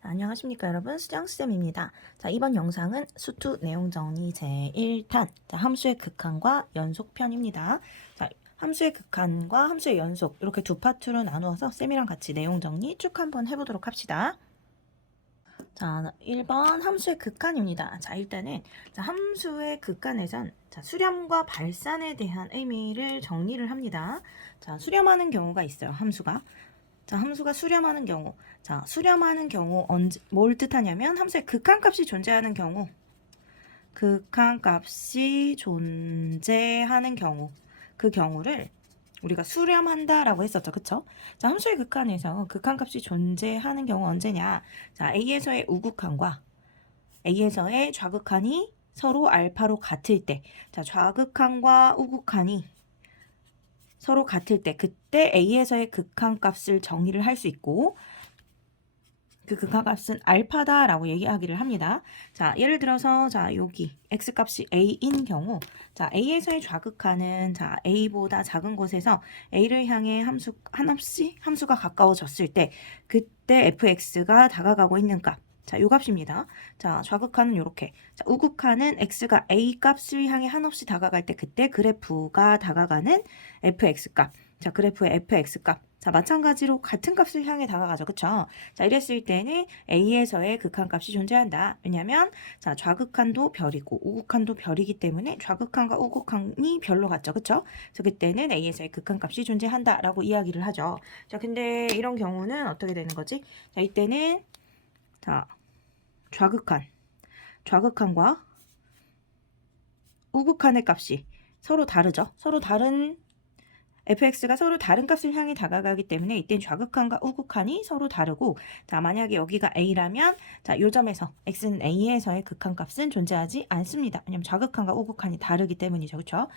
안녕하십니까 여러분, 수정쌤입니다. 자, 이번 영상은 수투 내용 정리 제1탄 함수의 극한과 연속편입니다. 자, 함수의 극한과 함수의 연속 이렇게 두 파트로 나누어서 쌤이랑 같이 내용 정리 쭉 한번 해보도록 합시다. 자, 1번 함수의 극한입니다. 자, 일단은 함수의 극한에선 수렴과 발산에 대한 의미를 정리를 합니다. 자, 수렴하는 경우가 있어요. 함수가 수렴하는 경우. 자, 수렴하는 경우 뭘 뜻하냐면 함수의 극한값이 존재하는 경우. 극한값이 존재하는 경우. 그 경우를 우리가 수렴한다라고 했었죠. 그쵸? 자, 함수의 극한에서 극한값이 존재하는 경우 언제냐? 자, A에서의 우극한과 A에서의 좌극한이 서로 알파로 같을 때. 자, 좌극한과 우극한이 서로 같을 때 그때 A에서의 극한값을 정의를 할 수 있고 그 극한값은 알파다라고 얘기하기를 합니다. 자, 예를 들어서 여기 x값이 a인 경우 A에서의 좌극한은 a보다 작은 곳에서 a를 향해 함수가 가까워졌을 때 그때 fx가 다가가고 있는 값. 자, 요 값입니다. 자, 좌극한은 요렇게. 자, 우극한은 x가 a 값을 향해 한없이 다가갈 때 그때 그래프가 다가가는 fx 값. 자, 그래프의 fx 값. 자, 마찬가지로 같은 값을 향해 다가가죠. 그쵸? 자, 이랬을 때는 A에서의 극한값이 존재한다. 왜냐면 좌극한도 별이고 우극한도 별이기 때문에 좌극한과 우극한이 별로 같죠. 그쵸? 그래서 그때는 A에서의 극한값이 존재한다라고 이야기를 하죠. 자, 근데 이런 경우는 어떻게 되는 거지? 자, 이때는 좌극한과 우극한의 값이 서로 다르죠. fx가 서로 다른 값을 향해 다가가기 때문에 이땐 좌극한과 우극한이 서로 다르고 만약에 여기가 a라면 요 점에서 x는 a에서의 극한값은 존재하지 않습니다. 왜냐면 좌극한과 우극한이 다르기 때문이죠. 그렇죠?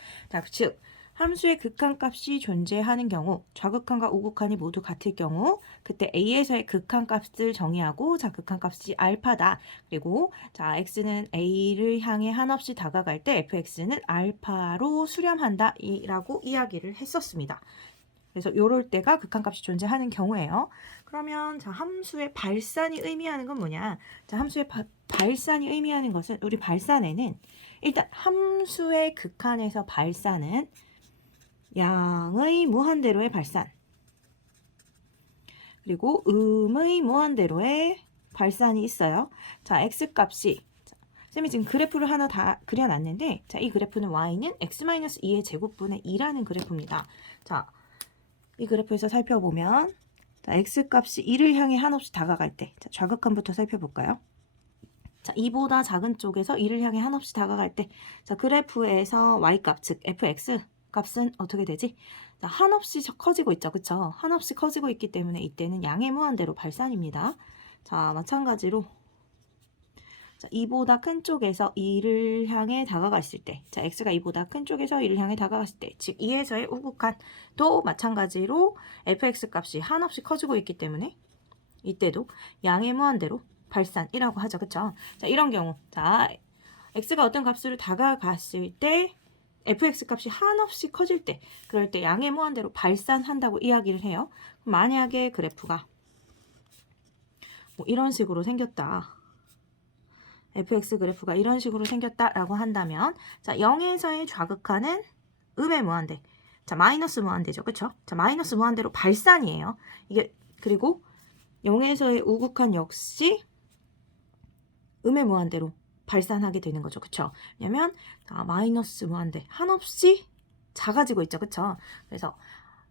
즉 함수의 극한값이 존재하는 경우 좌극한과 우극한이 모두 같을 경우 그때 a에서의 극한값을 정의하고 극한값이 알파다. 그리고 x는 a를 향해 한없이 다가갈 때 fx는 알파로 수렴한다 라고 이야기를 했었습니다. 그래서 이럴 때가 극한값이 존재하는 경우예요. 그러면 함수의 발산이 의미하는 건 뭐냐? 함수의 발산이 의미하는 것은 우리 발산에는 일단 함수의 극한에서 발산은 양의 무한대로의 발산 그리고 음의 무한대로의 발산이 있어요. 자, x값이 쌤이 지금 그래프를 하나 다 그려놨는데 이 그래프는 y는 x-2의 제곱분의 2라는 그래프입니다. 자, 이 그래프에서 살펴보면 x값이 2를 향해 한없이 다가갈 때 좌극한부터 살펴볼까요? 자, 2보다 작은 쪽에서 2를 향해 한없이 다가갈 때 그래프에서 y값 즉 fx 값은 어떻게 되지? 자, 한없이 커지고 있죠. 그쵸? 한없이 커지고 있기 때문에 이때는 양의 무한대로 발산입니다. 자, 마찬가지로 2보다 큰 쪽에서 2를 향해 다가갔을 때 x가 2보다 큰 쪽에서 2를 향해 다가갔을 때 즉 2에서의 우극한도 마찬가지로 fx 값이 한없이 커지고 있기 때문에 이때도 양의 무한대로 발산이라고 하죠. 그쵸? 자, 이런 경우 x가 어떤 값으로 다가갔을 때 fx 값이 한없이 커질 때 그럴 때 양의 무한대로 발산한다고 이야기를 해요. 만약에 그래프가 이런 식으로 생겼다. fx 그래프가 이런 식으로 생겼다라고 한다면 0에서의 좌극한은 음의 무한대. 마이너스 무한대죠. 그쵸? 마이너스 무한대로 발산이에요. 이게 그리고 0에서의 우극한 역시 음의 무한대로 발산하게 되는 거죠. 그쵸? 왜냐면 마이너스 무한대 한없이 작아지고 있죠. 그쵸? 그래서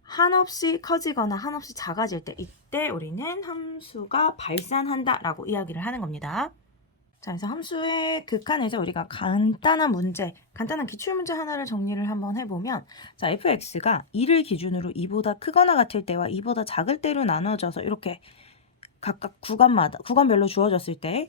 한없이 커지거나 한없이 작아질 때 이때 우리는 함수가 발산한다라고 이야기를 하는 겁니다. 자, 그래서 함수의 극한에서 우리가 간단한 기출문제 하나를 정리를 한번 해보면 fx가 2를 기준으로 2보다 크거나 같을 때와 2보다 작을 때로 나눠져서 이렇게 각각 구간별로 주어졌을 때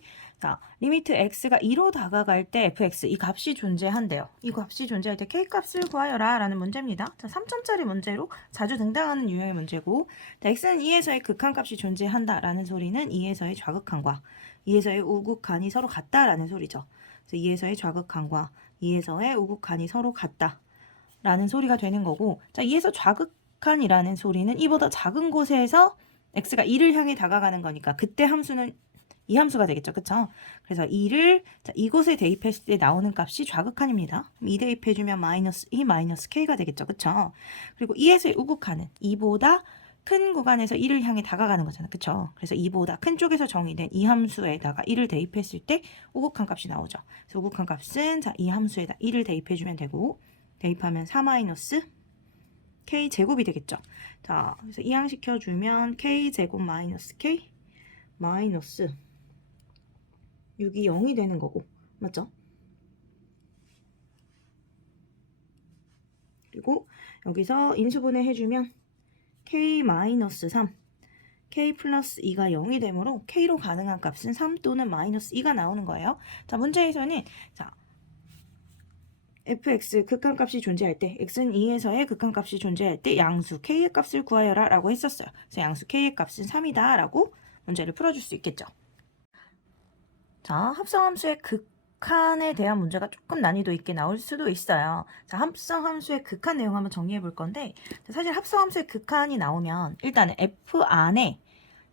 리미트 x가 2로 다가갈 때 fx 이 값이 존재한대요. 이 값이 존재할 때 k값을 구하여라 라는 문제입니다. 3점짜리 문제로 자주 등장하는 유형의 문제고 x는 2에서의 극한값이 존재한다 라는 소리는 2에서의 좌극한과 2에서의 우극한이 서로 같다라는 소리죠. 그래서 2에서의 좌극한과 2에서의 우극한이 서로 같다 라는 소리가 되는 거고 2에서 좌극한이라는 소리는 이보다 작은 곳에서 x가 2를 향해 다가가는 거니까 그때 함수는 이 함수가 되겠죠. 그쵸? 그래서 2를 자, 이곳에 대입했을 때 나오는 값이 좌극한입니다. 2 대입해주면 마이너스 2 마이너스 k가 되겠죠. 그쵸? 그리고 2에서의 우극한은 2보다 큰 구간에서 1을 향해 다가가는 거잖아. 그쵸? 그래서 2보다 큰 쪽에서 정의된 이 함수에다가 1을 대입했을 때 우극한 값이 나오죠. 그래서 우극한 값은 자, 이 함수에다 1을 대입해주면 되고 대입하면 4 마이너스 k 제곱이 되겠죠. 자, 그래서 이항시켜주면 k 제곱 마이너스 k 마이너스 6이 0이 되는 거고 맞죠? 그리고 여기서 인수분해 해주면 k 마이너스 3 k 플러스 2가 0이 되므로 k로 가능한 값은 3 또는 마이너스 2가 나오는 거예요. 자, 문제에서는 자 fx 극한값이 존재할 때 x는 2에서의 극한값이 존재할 때 양수 k의 값을 구하여라 라고 했었어요. 그래서 양수 k의 값은 3이다 라고 문제를 풀어줄 수 있겠죠. 자, 합성함수의 극한에 대한 문제가 조금 난이도 있게 나올 수도 있어요. 자, 합성함수의 극한 내용 한번 정리해 볼 건데 사실 합성함수의 극한이 나오면 일단은 f 안에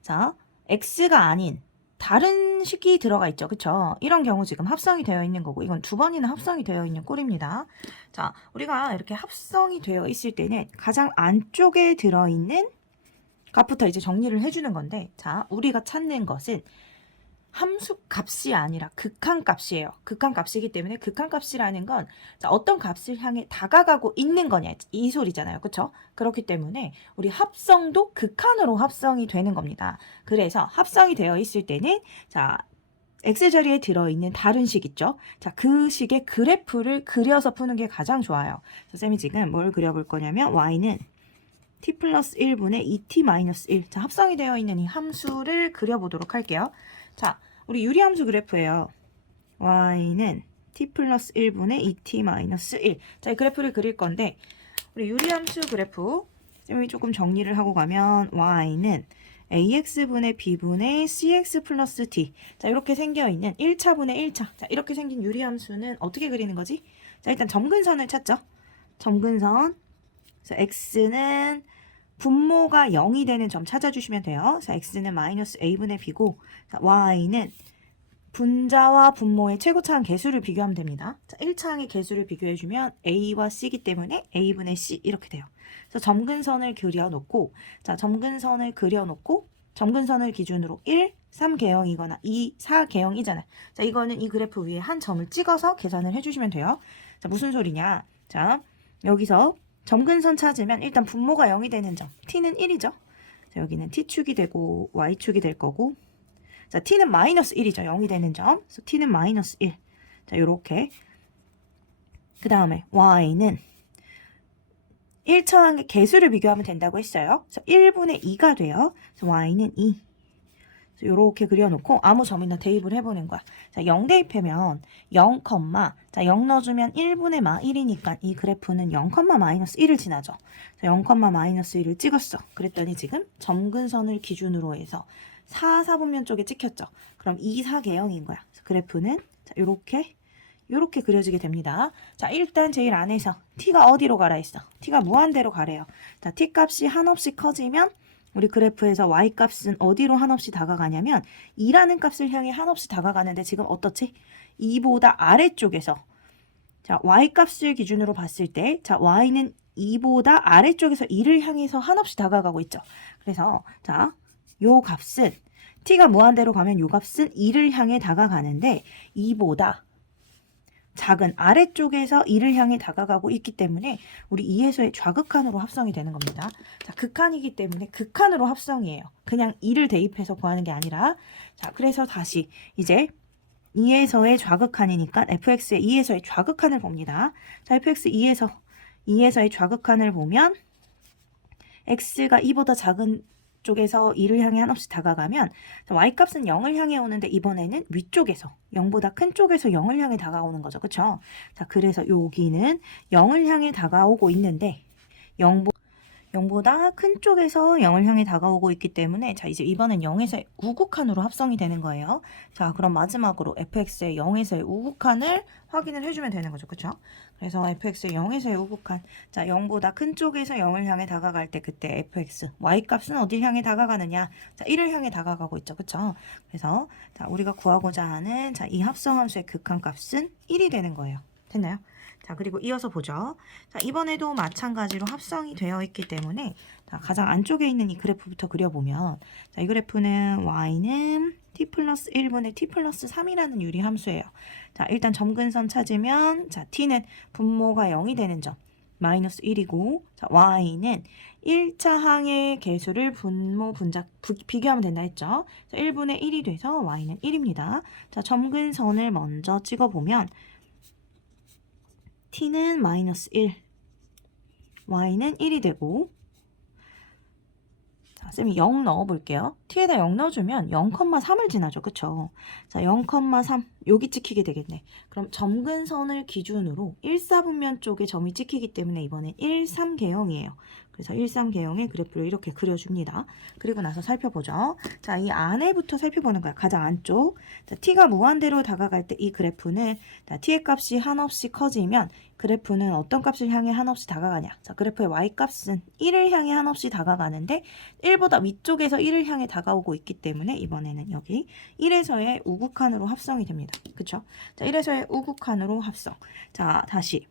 자 x가 아닌 다른 식이 들어가 있죠. 그쵸? 이런 경우 지금 합성이 되어 있는 거고 이건 두 번이나 합성이 되어 있는 꼴입니다. 자, 우리가 이렇게 합성이 되어 있을 때는 가장 안쪽에 들어있는 값부터 이제 정리를 해주는 건데 자, 우리가 찾는 것은 함수 값이 아니라 극한 값이에요. 극한 값이기 때문에 극한 값이라는 건 어떤 값을 향해 다가가고 있는 거냐 이 소리잖아요. 그렇죠? 그렇기 때문에 우리 합성도 극한으로 합성이 되는 겁니다. 그래서 합성이 되어 있을 때는 자 x자리에 들어있는 다른 식 있죠? 자, 그 식의 그래프를 그려서 푸는 게 가장 좋아요. 그래서 쌤이 지금 뭘 그려볼 거냐면 y는 t 플러스 1분의 2t 마이너스 1 자, 합성이 되어 있는 이 함수를 그려보도록 할게요. 자, 우리 유리함수 그래프예요. y는 t 플러스 1분의 2t 마이너스 1 자, 이 그래프를 그릴 건데 우리 유리함수 그래프 쌤이 조금 정리를 하고 가면 y는 ax분의 b분의 cx 플러스 t 자, 이렇게 생겨있는 1차분의 1차 자, 이렇게 생긴 유리함수는 어떻게 그리는 거지? 자, 일단 점근선을 찾죠. 점근선 그래서 x는 분모가 0이 되는 점 찾아주시면 돼요. 자, x는 마이너스 a분의 b고 자, y는 분자와 분모의 최고차항 개수를 비교하면 됩니다. 자, 1차항의 개수를 비교해주면 a와 c이기 때문에 a분의 c 이렇게 돼요. 그래서 점근선을 그려놓고 자, 점근선을 기준으로 1, 3개형이거나 2, 4개형이잖아요. 자, 이거는 이 그래프 위에 한 점을 찍어서 계산을 해주시면 돼요. 자, 무슨 소리냐? 자, 여기서 점근선 찾으면 일단 분모가 0이 되는 점 t는 1이죠. 자, 여기는 t축이 되고 y축이 될 거고 자, t는 마이너스 1이죠. 0이 되는 점. 그래서 t는 마이너스 1. 자, 요렇게. 그 다음에 y는 1차항의 개수를 비교하면 된다고 했어요. 그래서 1분의 2가 돼요. 그래서 y는 2. 요렇게 그려놓고 아무 점이나 대입을 해보는 거야. 자, 0 대입하면 0, 자, 0 넣어주면 1분의 마 1이니까 이 그래프는 0, 마이너스 1을 지나죠. 0, 마이너스 1을 찍었어. 그랬더니 지금 점근선을 기준으로 해서 4, 4분면 쪽에 찍혔죠. 그럼 2, 4개형인 거야. 그래프는 자, 요렇게 그려지게 됩니다. 자, 일단 제일 안에서 t가 어디로 가라 했어? t가 무한대로 가래요. 자, t 값이 한없이 커지면 우리 그래프에서 y 값은 어디로 한없이 다가가냐면 2라는 값을 향해 한없이 다가가는데 지금 어떻지? 2보다 아래쪽에서 자, y 값을 기준으로 봤을 때 자, y는 2보다 아래쪽에서 2를 향해서 한없이 다가가고 있죠. 그래서 자, 요 값은 t가 무한대로 가면 요 값은 2를 향해 다가가는데 2보다 작은 아래쪽에서 2를 향해 다가가고 있기 때문에 우리 2에서의 좌극한으로 합성이 되는 겁니다. 자, 극한이기 때문에 극한으로 합성이에요. 그냥 2를 대입해서 구하는 게 아니라 자, 그래서 다시 이제 2에서의 좌극한이니까 fx의 2에서의 좌극한을 봅니다. 자, fx 2에서의 좌극한을 보면 x가 2보다 작은 쪽에서 2를 향해 한없이 다가가면 y값은 0을 향해 오는데 이번에는 위쪽에서 0보다 큰 쪽에서 0을 향해 다가오는 거죠. 그쵸? 자, 그래서 여기는 0을 향해 다가오고 있는데 0보다 큰 쪽에서 0을 향해 다가오고 있기 때문에 자 이제 이번엔 0에서의 우극한으로 합성이 되는 거예요. 자 그럼 마지막으로 fx의 0에서의 우극한을 확인을 해주면 되는 거죠. 그쵸? 그래서 fx의 0에서의 우극한 자 0보다 큰 쪽에서 0을 향해 다가갈 때 그때 fx y값은 어딜 향해 다가가느냐 자 1을 향해 다가가고 있죠. 그쵸? 그래서 자 우리가 구하고자 하는 자 이 합성함수의 극한값은 1이 되는 거예요. 됐나요? 자 그리고 이어서 보죠. 자 이번에도 마찬가지로 합성이 되어 있기 때문에 자, 가장 안쪽에 있는 이 그래프부터 그려보면 자, 이 그래프는 y는 t 플러스 1분의 t 플러스 3이라는 유리함수예요. 자 일단 점근선 찾으면 자 t는 분모가 0이 되는 점 마이너스 1이고 자, y는 1차 항의 개수를 분모 분작 비교하면 된다 했죠. 자, 1분의 1이 돼서 y는 1입니다. 자 점근선을 먼저 찍어보면 t는 마이너스 1, y는 1이 되고 자, 쌤이 0 넣어볼게요. t에다 0 넣어주면 0,3을 지나죠. 그쵸? 자, 0,3 여기 찍히게 되겠네. 그럼 점근선을 기준으로 1사분면 쪽에 점이 찍히기 때문에 이번엔 1,3개형이에요. 그래서 1,3개형의 그래프를 이렇게 그려줍니다. 그리고 나서 살펴보죠. 자, 이 안에부터 살펴보는 거야. 가장 안쪽. 자, t가 무한대로 다가갈 때 이 그래프는 자, t의 값이 한없이 커지면 그래프는 어떤 값을 향해 한없이 다가가냐. 자, 그래프의 y값은 1을 향해 한없이 다가가는데 1보다 위쪽에서 1을 향해 다가오고 있기 때문에 이번에는 여기 1에서의 우극한으로 합성이 됩니다. 그쵸? 자, 1에서의 우극한으로 합성. 자, 다시.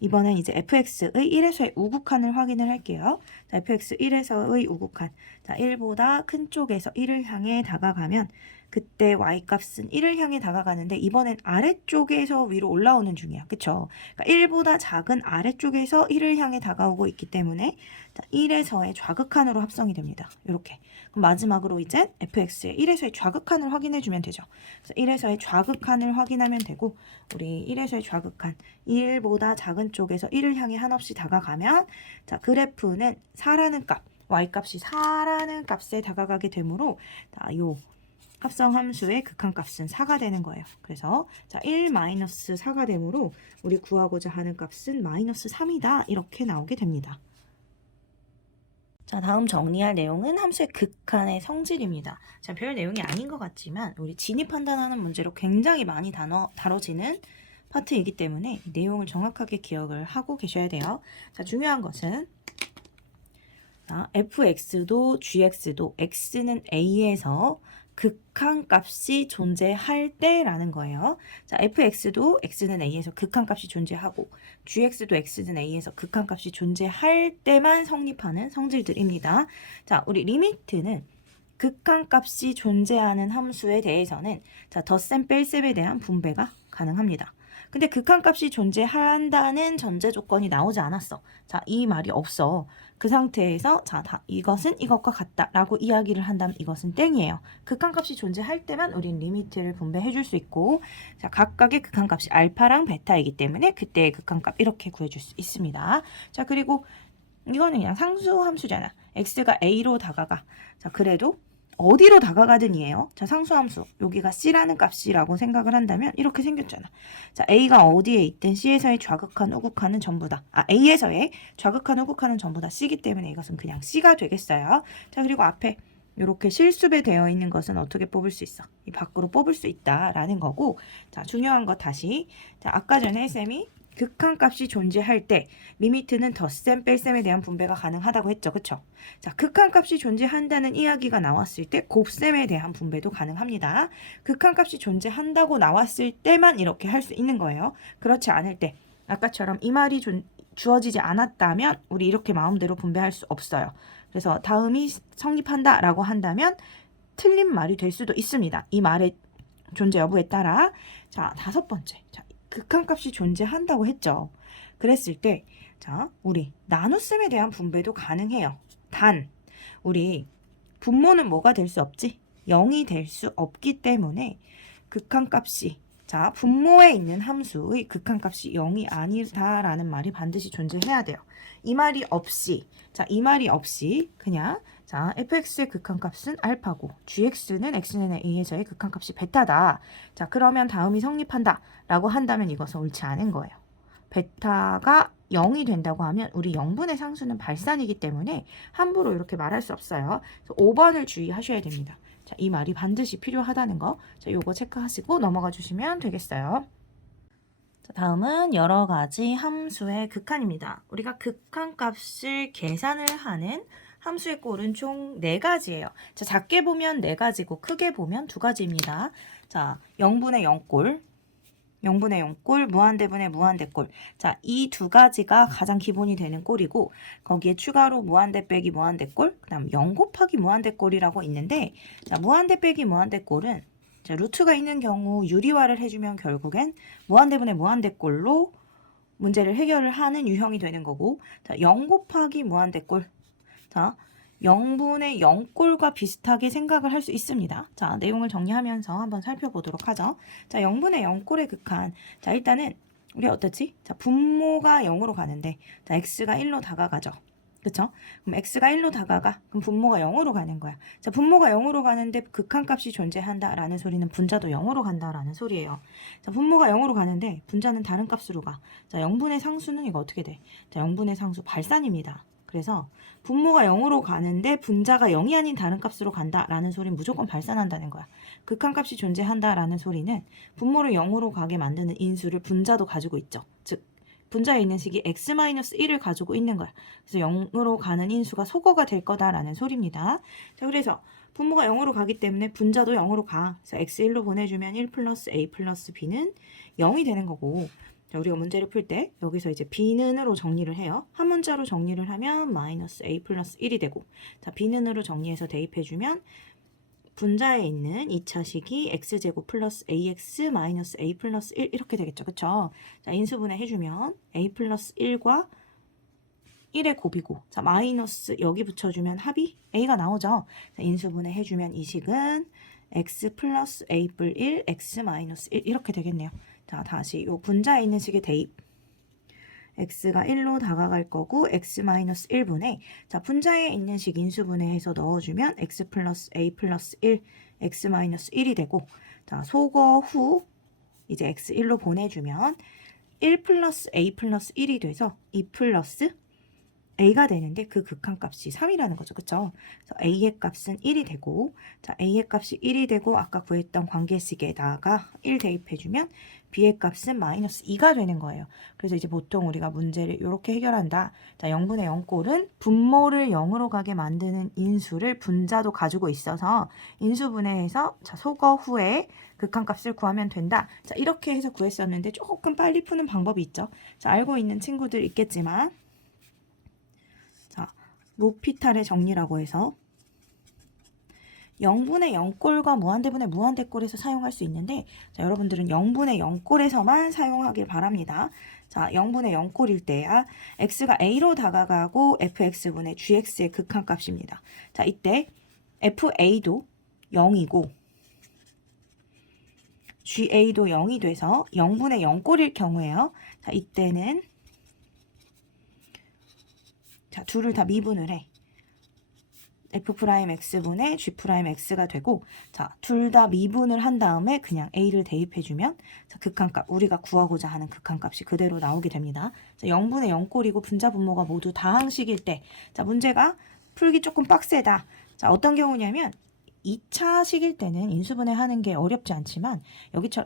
이번엔 이제 fx의 1에서의 우극한을 확인을 할게요. 자, fx 1에서의 우극한. 자, 1보다 큰 쪽에서 1을 향해 다가가면 그때 y값은 1을 향해 다가가는데 이번엔 아래쪽에서 위로 올라오는 중이야. 그쵸? 그러니까 1보다 작은 아래쪽에서 1을 향해 다가오고 있기 때문에 자, 1에서의 좌극한으로 합성이 됩니다. 이렇게. 그럼 마지막으로 이제 fx의 1에서의 좌극한을 확인해 주면 되죠. 그래서 1에서의 좌극한을 확인하면 되고 우리 1에서의 좌극한 1보다 작은 쪽에서 1을 향해 한없이 다가가면 자, 그래프는 4라는 값, y값이 4라는 값에 다가가게 되므로 자, 요 합성함수의 극한값은 4가 되는 거예요. 그래서 자, 1-4가 되므로 우리 구하고자 하는 값은 마이너스 3이다. 이렇게 나오게 됩니다. 자, 다음 정리할 내용은 함수의 극한의 성질입니다. 자, 별 내용이 아닌 것 같지만 우리 진입 판단하는 문제로 굉장히 많이 다뤄지는 파트이기 때문에 내용을 정확하게 기억을 하고 계셔야 돼요. 자, 중요한 것은 자, fx도 gx도 x는 a에서 극한값이 존재할 때라는 거예요. 자, fx도 x는 a에서 극한값이 존재하고 gx도 x는 a에서 극한값이 존재할 때만 성립하는 성질들입니다. 자, 우리 리미트는 극한값이 존재하는 함수에 대해서는 자, 덧셈 뺄셈에 대한 분배가 가능합니다. 근데 극한값이 존재한다는 전제 조건이 나오지 않았어. 자, 이 말이 없어. 그 상태에서 자, 이것은 이것과 같다라고 이야기를 한다면 이것은 땡이에요. 극한값이 존재할 때만 우린 리미트를 분배해 줄 수 있고 자, 각각의 극한값이 알파랑 베타이기 때문에 그때의 극한값 이렇게 구해줄 수 있습니다. 자, 그리고 이거는 그냥 상수함수잖아. x가 a로 다가가. 자, 그래도 어디로 다가가든이에요. 자, 상수함수. 여기가 c라는 값이라고 생각을 한다면 이렇게 생겼잖아. 자, a가 어디에 있든 c에서의 좌극한, 우극한은 전부 다. a에서의 좌극한, 우극한은 전부 다 c이기 때문에 이것은 그냥 c가 되겠어요. 자, 그리고 앞에 이렇게 실수배 되어 있는 것은 어떻게 뽑을 수 있어? 이 밖으로 뽑을 수 있다라는 거고. 자, 중요한 거 다시. 자, 아까 전에 쌤이 극한값이 존재할 때 리미트는 덧셈 뺄셈에 대한 분배가 가능하다고 했죠. 그쵸? 자, 극한값이 존재한다는 이야기가 나왔을 때 곱셈에 대한 분배도 가능합니다. 극한값이 존재한다고 나왔을 때만 이렇게 할 수 있는 거예요. 그렇지 않을 때 아까처럼 이 말이 주어지지 않았다면 우리 이렇게 마음대로 분배할 수 없어요. 그래서 다음이 성립한다라고 한다면 틀린 말이 될 수도 있습니다. 이 말의 존재 여부에 따라. 자, 5번째. 자, 극한값이 존재한다고 했죠. 그랬을 때 자, 우리 나눗셈에 대한 분배도 가능해요. 단 우리 분모는 뭐가 될 수 없지? 0이 될 수 없기 때문에 극한값이 자, 분모에 있는 함수의 극한값이 0이 아니다라는 말이 반드시 존재해야 돼요. 이 말이 없이 자, 이 말이 없이 그냥 자, fx의 극한값은 알파고 gx는 x는 a에서의 극한값이 베타다. 자, 그러면 다음이 성립한다 라고 한다면 이것은 옳지 않은 거예요. 베타가 0이 된다고 하면 우리 0분의 상수는 발산이기 때문에 함부로 이렇게 말할 수 없어요. 그래서 5번을 주의하셔야 됩니다. 자, 이 말이 반드시 필요하다는 거. 자, 요거 체크하시고 넘어가 주시면 되겠어요. 자, 다음은 여러 가지 함수의 극한입니다. 우리가 극한값을 계산을 하는 함수의 꼴은 총 4가지예요. 자, 작게 보면 4가지고 크게 보면 2가지입니다. 자, 0분의 0꼴, 0분의 0꼴, 무한대분의 무한대꼴. 자, 이 2가지가 가장 기본이 되는 꼴이고 거기에 추가로 무한대 빼기 무한대꼴, 그 다음 0 곱하기 무한대꼴이라고 있는데 자, 무한대 빼기 무한대꼴은 자, 루트가 있는 경우 유리화를 해주면 결국엔 무한대분의 무한대꼴로 문제를 해결을 하는 유형이 되는 거고 자, 0 곱하기 무한대꼴. 자, 0분의 0꼴과 비슷하게 생각을 할 수 있습니다. 자, 내용을 정리하면서 한번 살펴보도록 하죠. 자, 0분의 0꼴의 극한. 자, 일단은 우리 어떻지? 자, 분모가 0으로 가는데 자, x가 1로 다가가죠. 그쵸? 그럼 x가 1로 다가가. 그럼 분모가 0으로 가는 거야. 자, 분모가 0으로 가는데 극한값이 존재한다라는 소리는 분자도 0으로 간다라는 소리예요. 자, 분모가 0으로 가는데 분자는 다른 값으로 가. 자, 0분의 상수는 이거 어떻게 돼? 자, 0분의 상수 발산입니다. 그래서 분모가 0으로 가는데 분자가 0이 아닌 다른 값으로 간다라는 소리는 무조건 발산한다는 거야. 극한값이 존재한다라는 소리는 분모를 0으로 가게 만드는 인수를 분자도 가지고 있죠. 즉 분자에 있는 식이 x-1을 가지고 있는 거야. 그래서 0으로 가는 인수가 소거가 될 거다라는 소리입니다. 자, 그래서 분모가 0으로 가기 때문에 분자도 0으로 가. 그래서 x1로 보내주면 1 플러스 a 플러스 b는 0이 되는 거고 자, 우리가 문제를 풀 때 여기서 이제 b는으로 정리를 해요. 한 문자로 정리를 하면 마이너스 a 플러스 1이 되고 자, b는으로 정리해서 대입해주면 분자에 있는 2차식이 x제곱 플러스 ax 마이너스 a 플러스 1 이렇게 되겠죠. 그쵸? 자, 인수분해 해주면 a 플러스 1과 1의 곱이고 자, 마이너스 여기 붙여주면 합이 a가 나오죠. 자, 인수분해 해주면 이 식은 x 플러스 a 뿔 1 x 마이너스 1 이렇게 되겠네요. 자, 다시 요 분자에 있는 식의 대입 x가 1로 다가갈 거고 x-1분의 자, 분자에 있는 식 인수분해해서 넣어주면 x 플러스 a 플러스 1 x-1이 되고 자, 소거 후 이제 x1로 보내주면 1 플러스 a 플러스 1이 돼서 2 플러스 a가 되는데 그 극한값이 3이라는 거죠. 그쵸? 그래서 a의 값은 1이 되고 자, a의 값이 1이 되고 아까 구했던 관계식에다가 1 대입해주면 b의 값은 마이너스 2가 되는 거예요. 그래서 이제 보통 우리가 문제를 이렇게 해결한다. 자, 0분의 0꼴은 분모를 0으로 가게 만드는 인수를 분자도 가지고 있어서 인수분해해서 자, 소거 후에 극한값을 구하면 된다. 자, 이렇게 해서 구했었는데 조금 빨리 푸는 방법이 있죠. 자, 알고 있는 친구들 있겠지만 자, 로피탈의 정리라고 해서 0분의 0꼴과 무한대분의 무한대꼴에서 사용할 수 있는데 자, 여러분들은 0분의 0꼴에서만 사용하길 바랍니다. 자, 0분의 0꼴일 때야 x가 a로 다가가고 fx분의 gx의 극한값입니다. 자, 이때 fa도 0이고 ga도 0이 돼서 0분의 0꼴일 경우에요. 자, 이때는 자, 둘을 다 미분을 해. f'x분의 g'x가 되고 자, 둘 다 미분을 한 다음에 그냥 a를 대입해주면 자, 극한값, 우리가 구하고자 하는 극한값이 그대로 나오게 됩니다. 자, 0분의 0꼴이고 분자 분모가 모두 다항식일 때 자, 문제가 풀기 조금 빡세다. 자, 어떤 경우냐면 2차식일 때는 인수분해 하는 게 어렵지 않지만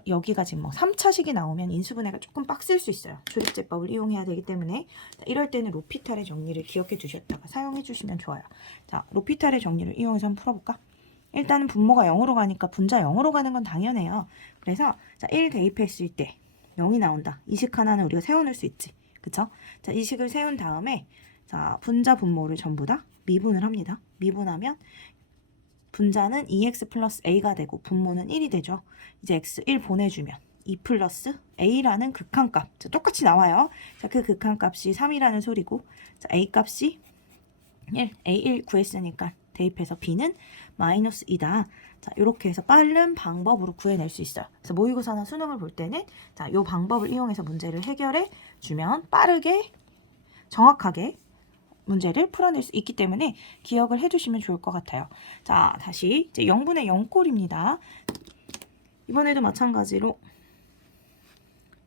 여기가 지금 뭐 3차식이 나오면 인수분해가 조금 빡셀 수 있어요. 조립제법을 이용해야 되기 때문에 자, 이럴 때는 로피탈의 정리를 기억해 두셨다가 사용해 주시면 좋아요. 자, 로피탈의 정리를 이용해서 한번 풀어볼까? 일단은 분모가 0으로 가니까 분자 0으로 가는 건 당연해요. 그래서 자, 1 대입했을 때 0이 나온다. 이 식 하나는 우리가 세워놓을 수 있지. 그쵸? 자, 이 식을 세운 다음에 자, 분자 분모를 전부 다 미분을 합니다. 미분하면 분자는 2x 플러스 a가 되고 분모는 1이 되죠. 이제 x1 보내주면 2 플러스 a라는 극한값 자, 똑같이 나와요. 자, 그 극한값이 3이라는 소리고 자, a 값이 1, a1 구했으니까 대입해서 b는 마이너스 2다. 자, 이렇게 해서 빠른 방법으로 구해낼 수 있어요. 그래서 모의고사나 수능을 볼 때는 자, 이 방법을 이용해서 문제를 해결해 주면 빠르게 정확하게 문제를 풀어낼 수 있기 때문에 기억을 해두시면 좋을 것 같아요. 자, 다시 이제 0분의 0꼴입니다. 이번에도 마찬가지로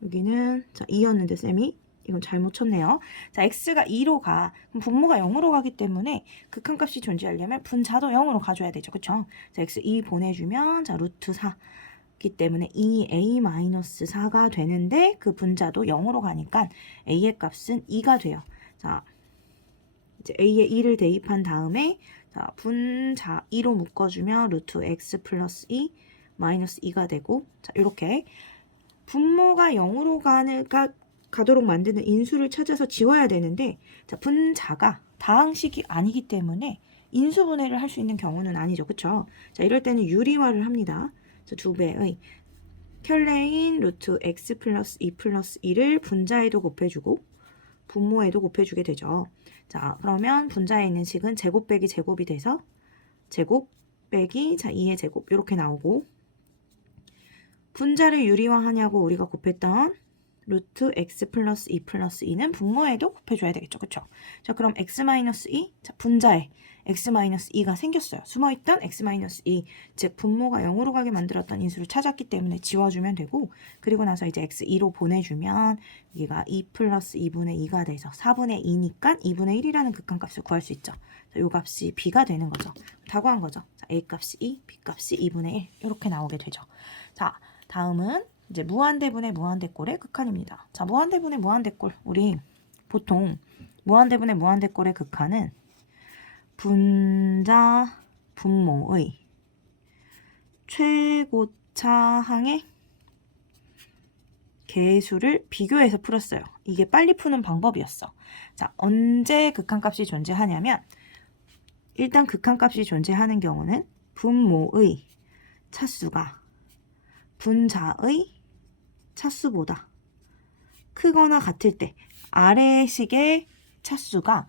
여기는 자, 2였는데 쌤이 이건 잘못 쳤네요. 자, x가 2로 가. 그럼 분모가 0으로 가기 때문에 극한값이 존재하려면 분자도 0으로 가줘야 되죠. 그쵸? 자, x 2 보내주면 자, 루트 4기 때문에 2a-4가 되는데 그 분자도 0으로 가니까 a의 값은 2가 돼요. 자, 이제 a에 2를 대입한 다음에 자, 분자 2로 묶어주면 루트 x 플러스 2 마이너스 2가 되고 자, 이렇게 분모가 0으로 가도록 만드는 인수를 찾아서 지워야 되는데 자, 분자가 다항식이 아니기 때문에 인수분해를 할 수 있는 경우는 아니죠. 그쵸? 자, 이럴 때는 유리화를 합니다. 자, 2배의 켤레인 루트 x 플러스 2 플러스 2를 분자에도 곱해주고 분모에도 곱해주게 되죠. 자, 그러면 분자에 있는 식은 제곱 빼기 제곱이 돼서 제곱 빼기 자 2의 제곱 이렇게 나오고 분자를 유리화하냐고 우리가 곱했던 루트 x 플러스 2 플러스 2는 분모에도 곱해줘야 되겠죠. 그쵸? 자, 그럼 x-2, 자, 분자에 x-2가 생겼어요. 숨어있던 x-2, 즉 분모가 0으로 가게 만들었던 인수를 찾았기 때문에 지워주면 되고 그리고 나서 이제 x2로 보내주면 여기가 2 플러스 2분의 2가 돼서 4분의 2니까 2분의 1이라는 극한값을 구할 수 있죠. 자, 이 값이 b가 되는 거죠. 다 구한 거죠. 자, a 값이 2, b 값이 2분의 1 이렇게 나오게 되죠. 자, 다음은 이제 무한대분의 무한대꼴의 극한입니다. 자, 무한대분의 무한대꼴. 우리 보통 무한대분의 무한대꼴의 극한은 분자 분모의 최고차항의 개수를 비교해서 풀었어요. 이게 빨리 푸는 방법이었어. 자, 언제 극한값이 존재하냐면 일단 극한값이 존재하는 경우는 분모의 차수가 분자의 차수보다 크거나 같을 때 아래 식의 차수가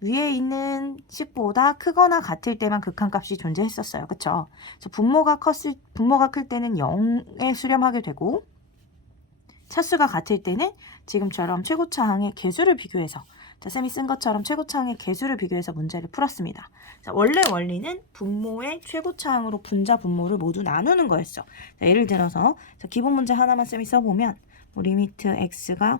위에 있는 식보다 크거나 같을 때만 극한값이 존재했었어요. 그쵸? 그래서 분모가 클 때는 0에 수렴하게 되고 차수가 같을 때는 지금처럼 최고차항의 개수를 비교해서 자, 쌤이 쓴 것처럼 최고차항의 개수를 비교해서 문제를 풀었습니다. 자, 원래 원리는 분모의 최고차항으로 분자 분모를 모두 나누는 거였어. 자, 예를 들어서 자, 기본 문제 하나만 쌤이 써보면 리미트 x가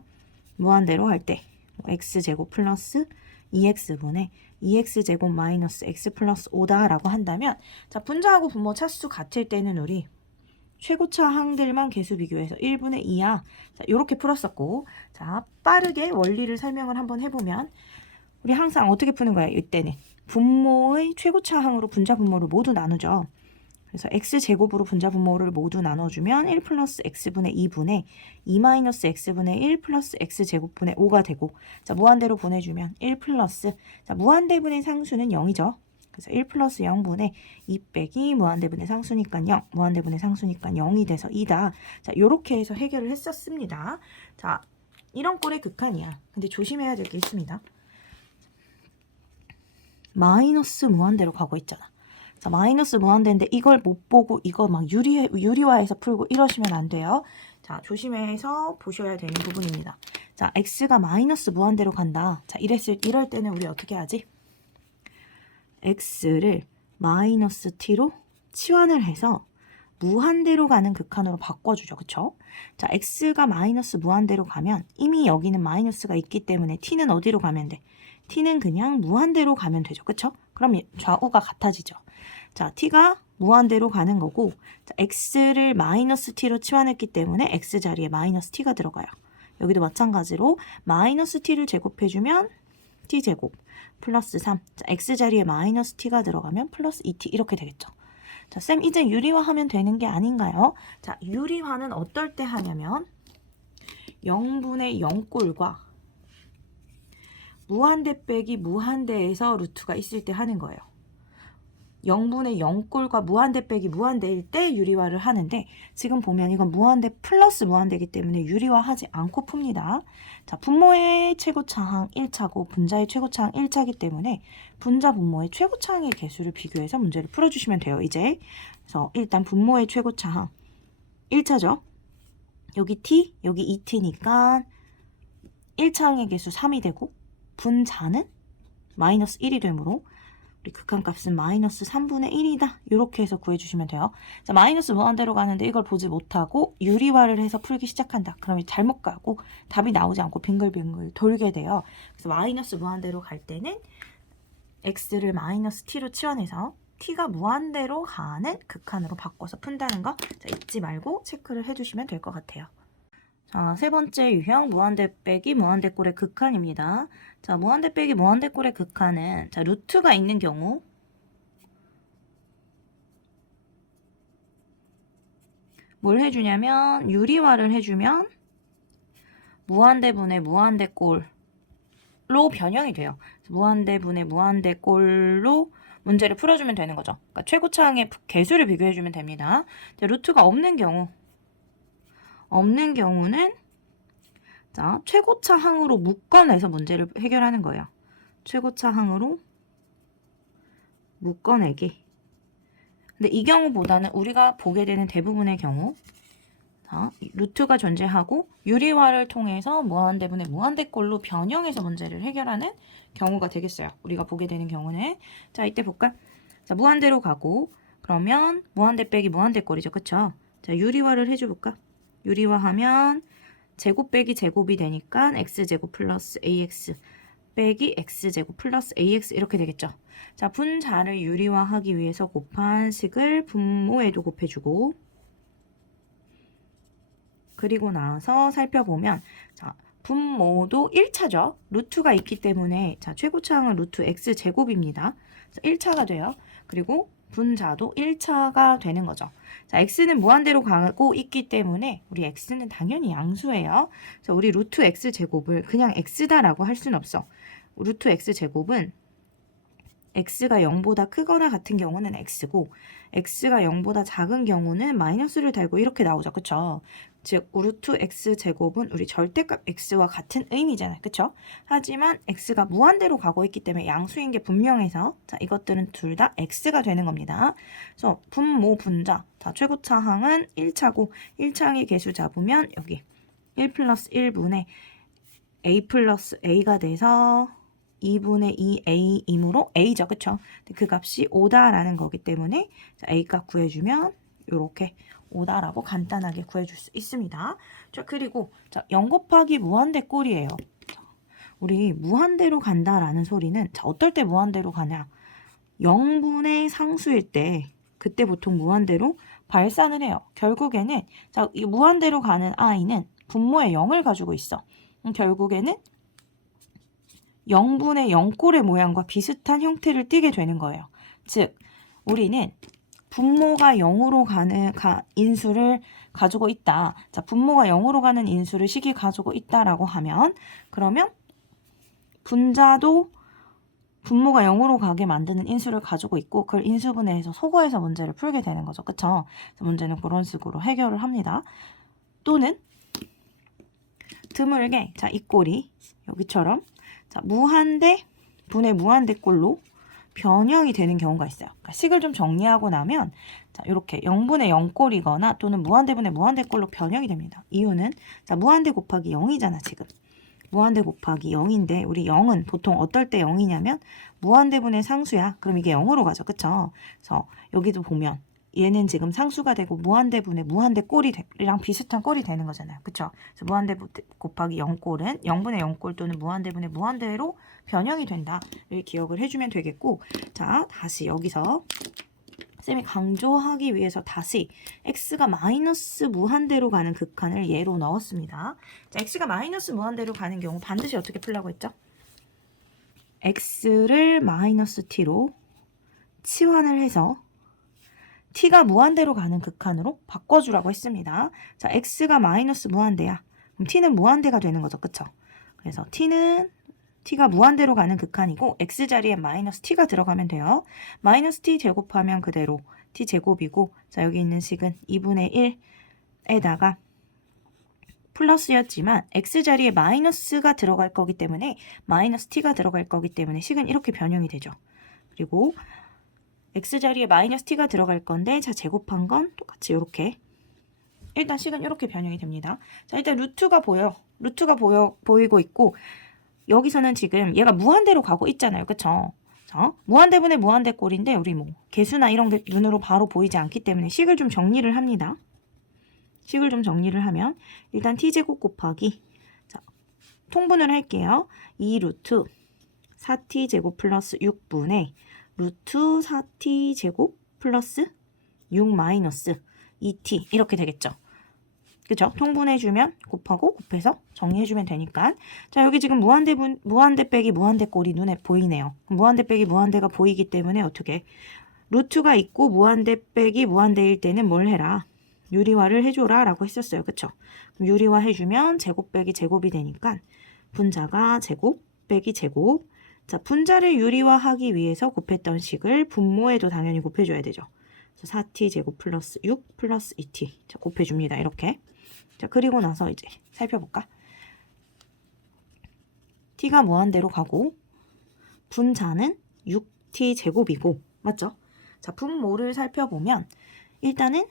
무한대로 할 때 x제곱 플러스 2x분의 2x제곱 마이너스 x 플러스 5다라고 한다면 자, 분자하고 분모 차수 같을 때는 우리 최고차항들만 개수 비교해서 1분의 2야. 자, 이렇게 풀었었고 자, 빠르게 원리를 설명을 한번 해보면 우리 항상 어떻게 푸는 거야? 이때는 분모의 최고차항으로 분자 분모를 모두 나누죠. 그래서 x제곱으로 분자 분모를 모두 나눠주면 1 플러스 x분의 2분의 2 마이너스 x분의 1 플러스 x제곱분의 5가 되고 자, 무한대로 보내주면 1 플러스 자, 무한대분의 상수는 0이죠. 그래서 1 플러스 0분의 2 빼기 무한대분의 상수니까 0, 무한대분의 상수니까 0이 돼서 2다. 자, 요렇게 해서 해결을 했었습니다. 자, 이런 꼴의 극한이야. 근데 조심해야 될 게 있습니다. 마이너스 무한대로 가고 있잖아. 자, 마이너스 무한대인데 이걸 못 보고 이거 막 유리화해서 풀고 이러시면 안 돼요. 자, 조심해서 보셔야 되는 부분입니다. 자, x가 마이너스 무한대로 간다. 자, 이럴 때는 우리 어떻게 하지? x를 마이너스 t로 치환을 해서 무한대로 가는 극한으로 바꿔주죠. 그쵸? 자, x가 마이너스 무한대로 가면 이미 여기는 마이너스가 있기 때문에 t는 어디로 가면 돼? t는 그냥 무한대로 가면 되죠. 그쵸? 그럼 좌우가 같아지죠. 자, t가 무한대로 가는 거고 자, x를 마이너스 t로 치환했기 때문에 x 자리에 마이너스 t가 들어가요. 여기도 마찬가지로 마이너스 t를 제곱해주면 t제곱 플러스 3. 자, x 자리에 마이너스 t가 들어가면 플러스 2t 이렇게 되겠죠. 자, 쌤 이제 유리화하면 되는 게 아닌가요? 자, 유리화는 어떨 때 하냐면 0분의 0꼴과 무한대 빼기 무한대에서 루트가 있을 때 하는 거예요. 0분의 0꼴과 무한대 빼기 무한대일 때 유리화를 하는데 지금 보면 이건 무한대 플러스 무한대이기 때문에 유리화하지 않고 풉니다. 자, 분모의 최고차항 1차고 분자의 최고차항 1차이기 때문에 분자 분모의 최고차항의 개수를 비교해서 문제를 풀어주시면 돼요. 이제 그래서 일단 분모의 최고차항 1차죠. 여기 t, 여기 2t니까 1차항의 개수 3이 되고 분자는 마이너스 1이 되므로 우리 극한값은 마이너스 3분의 1이다. 이렇게 해서 구해주시면 돼요. 자, 마이너스 무한대로 가는데 이걸 보지 못하고 유리화를 해서 풀기 시작한다. 그러면 잘못 가고 답이 나오지 않고 빙글빙글 돌게 돼요. 그래서 마이너스 무한대로 갈 때는 x를 마이너스 t로 치환해서 t가 무한대로 가는 극한으로 바꿔서 푼다는 거 자, 잊지 말고 체크를 해주시면 될 것 같아요. 자, 세 번째 유형 무한대 빼기 무한대꼴의 극한입니다. 자, 무한대 빼기 무한대꼴의 극한은 자, 루트가 있는 경우 뭘 해주냐면 유리화를 해주면 무한대분의 무한대꼴로 변형이 돼요. 무한대분의 무한대꼴로 문제를 풀어주면 되는 거죠. 그러니까 최고차항의 개수를 비교해주면 됩니다. 자, 루트가 없는 경우는 자, 최고차항으로 묶어내서 문제를 해결하는 거예요. 최고차항으로 묶어내기. 근데 이 경우보다는 우리가 보게 되는 대부분의 경우 자, 루트가 존재하고 유리화를 통해서 무한대분의 무한대꼴로 변형해서 문제를 해결하는 경우가 되겠어요. 우리가 보게 되는 경우는 자, 이때 볼까? 자, 무한대로 가고 그러면 무한대 빼기 무한대꼴이죠. 그쵸? 자, 유리화를 해줘볼까? 유리화하면 제곱 빼기 제곱이 되니까 x제곱 플러스 ax 빼기 x제곱 플러스 ax 이렇게 되겠죠. 자, 분자를 유리화하기 위해서 곱한 식을 분모에도 곱해주고 그리고 나서 살펴보면 자, 분모도 1차죠. 루트가 있기 때문에 자, 최고차항은 루트 x제곱입니다. 1차가 돼요. 그리고 분자도 1차가 되는 거죠. 자, x는 무한대로 가고 있기 때문에 우리 x는 당연히 양수예요. 그래서 우리 루트 x제곱을 그냥 x다라고 할 수는 없어. 루트 x제곱은 x가 0보다 크거나 같은 경우는 x고 x가 0보다 작은 경우는 마이너스를 달고 이렇게 나오죠. 그쵸? 즉 루트 x제곱은 우리 절대값 x와 같은 의미잖아요. 그쵸? 하지만 x가 무한대로 가고 있기 때문에 양수인 게 분명해서 자, 이것들은 둘 다 x가 되는 겁니다. 그래서 분모 분자 자, 최고차항은 1차고 1차항의 개수 잡으면 여기 1 플러스 1분의 a 플러스 a가 돼서 2분의 2a이므로 a죠. 그쵸? 그 값이 5다라는 거기 때문에 자, a 값 구해주면 이렇게 5다라고 간단하게 구해줄 수 있습니다. 자, 그리고 자, 0 곱하기 무한대 꼴이에요. 우리 무한대로 간다라는 소리는 자, 어떨 때 무한대로 가냐? 0분의 상수일 때 그때 보통 무한대로 발산을 해요. 결국에는 자, 이 무한대로 가는 i는 분모에 0을 가지고 있어. 결국에는 0분의 0꼴의 모양과 비슷한 형태를 띠게 되는 거예요. 즉 우리는 분모가 0으로 가는 인수를 가지고 있다. 자, 분모가 0으로 가는 인수를 식이 가지고 있다라고 하면 그러면 분자도 분모가 0으로 가게 만드는 인수를 가지고 있고 그걸 인수분해해서 소거해서 문제를 풀게 되는 거죠. 그쵸? 문제는 그런 식으로 해결을 합니다. 또는 드물게 자, 이 꼴이 여기처럼 자, 무한대 분의 무한대꼴로 변형이 되는 경우가 있어요. 그러니까 식을 좀 정리하고 나면 자, 이렇게 0분의 0꼴이거나 또는 무한대분의 무한대꼴로 변형이 됩니다. 이유는 자, 무한대 곱하기 0이잖아 지금. 무한대 곱하기 0인데 우리 0은 보통 어떨 때 0이냐면 무한대분의 상수야. 그럼 이게 0으로 가죠. 그쵸? 그래서 여기도 보면 얘는 지금 상수가 되고 무한대분의 무한대꼴이랑 비슷한 꼴이 되는 거잖아요. 그쵸? 그래서 무한대 곱하기 0꼴은 0분의 0꼴 또는 무한대분의 무한대로 변형이 된다. 를 기억을 해주면 되겠고 자, 다시 여기서 쌤이 강조하기 위해서 다시 x가 마이너스 무한대로 가는 극한을 예로 넣었습니다. 자, x가 마이너스 무한대로 가는 경우 반드시 어떻게 풀라고 했죠? x를 마이너스 t로 치환을 해서 t가 무한대로 가는 극한으로 바꿔주라고 했습니다. 자, x가 마이너스 무한대야. 그럼 t는 무한대가 되는 거죠. 그쵸? 그래서 t가 무한대로 가는 극한이고 x 자리에 마이너스 t가 들어가면 돼요. 마이너스 t 제곱하면 그대로 t 제곱이고 자, 여기 있는 식은 2분의 1에다가 플러스였지만 x 자리에 마이너스가 들어갈 거기 때문에 마이너스 t가 들어갈 거기 때문에 식은 이렇게 변형이 되죠. 그리고 x 자리에 마이너스 t가 들어갈 건데 자, 제곱한 건 똑같이 이렇게 일단 식은 이렇게 변형이 됩니다. 자, 일단 루트가 보이고 있고 여기서는 지금 얘가 무한대로 가고 있잖아요. 그쵸? 자, 무한대분의 무한대꼴인데 우리 뭐 개수나 이런 게 눈으로 바로 보이지 않기 때문에 식을 좀 정리를 합니다. 식을 좀 정리를 하면 일단 t제곱 곱하기, 자, 통분을 할게요. 2 루트 4t제곱 플러스 6분의 루트 4t제곱 플러스 6 마이너스 2t 이렇게 되겠죠. 그죠? 통분해주면 곱하고 곱해서 정리해주면 되니까. 자, 여기 지금 무한대 빼기 무한대꼴이 눈에 보이네요. 무한대 빼기 무한대가 보이기 때문에 어떻게 루트가 있고 무한대 빼기 무한대일 때는 뭘 해라? 유리화를 해줘라 라고 했었어요. 그쵸? 그럼 유리화 해주면 제곱 빼기 제곱이 되니까 분자가 제곱 빼기 제곱. 자, 분자를 유리화하기 위해서 곱했던 식을 분모에도 당연히 곱해줘야 되죠. 4t 제곱 플러스 6 플러스 2t. 자, 곱해줍니다. 이렇게. 자, 그리고 나서 이제 살펴볼까? t가 무한대로 가고 분자는 6t 제곱이고, 맞죠? 자, 분모를 살펴보면 일단은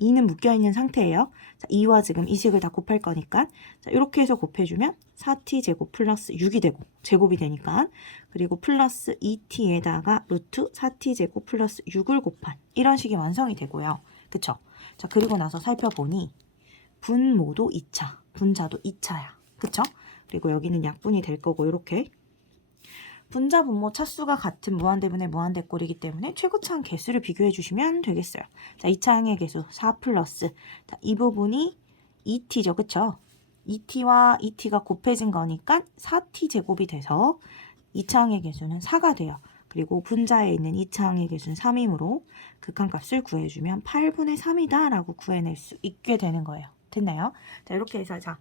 2는 묶여있는 상태예요. 자, 2와 지금 이 식을 다 곱할 거니까, 자, 이렇게 해서 곱해주면 4t 제곱 플러스 6이 되고 제곱이 되니까, 그리고 플러스 2t에다가 루트 4t 제곱 플러스 6을 곱한 이런 식이 완성이 되고요. 그쵸? 자, 그리고 나서 살펴보니 분모도 2차, 분자도 2차야. 그쵸? 그리고 여기는 약분이 될 거고, 이렇게 분자 분모 차수가 같은 무한대분의 무한대꼴이기 때문에 최고차항 개수를 비교해 주시면 되겠어요. 자, 2차항의 개수 4 플러스, 자, 이 부분이 2t죠. 그쵸? 2t와 2t가 곱해진 거니까 4t 제곱이 돼서 2차항의 개수는 4가 돼요. 그리고 분자에 있는 2차항의 개수는 3이므로 극한값을 구해주면 8분의 3이다 라고 구해낼 수 있게 되는 거예요. 됐나요? 자, 이렇게 해서 자,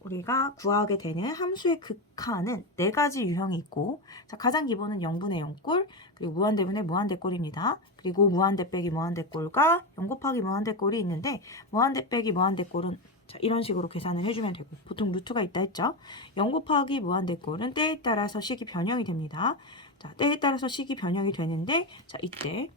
우리가 구하게 되는 함수의 극한은 4가지 유형이 있고, 자, 가장 기본은 0분의 0꼴, 그리고 무한대분의 무한대꼴입니다. 그리고 무한대 빼기 무한대꼴과 0 곱하기 무한대꼴이 있는데, 무한대 빼기 무한대꼴은 자, 이런 식으로 계산을 해주면 되고, 보통 루트가 있다 했죠. 0 곱하기 무한대꼴은 때에 따라서 식이 변형이 됩니다. 자, 때에 따라서 식이 변형이 되는데, 자, 이때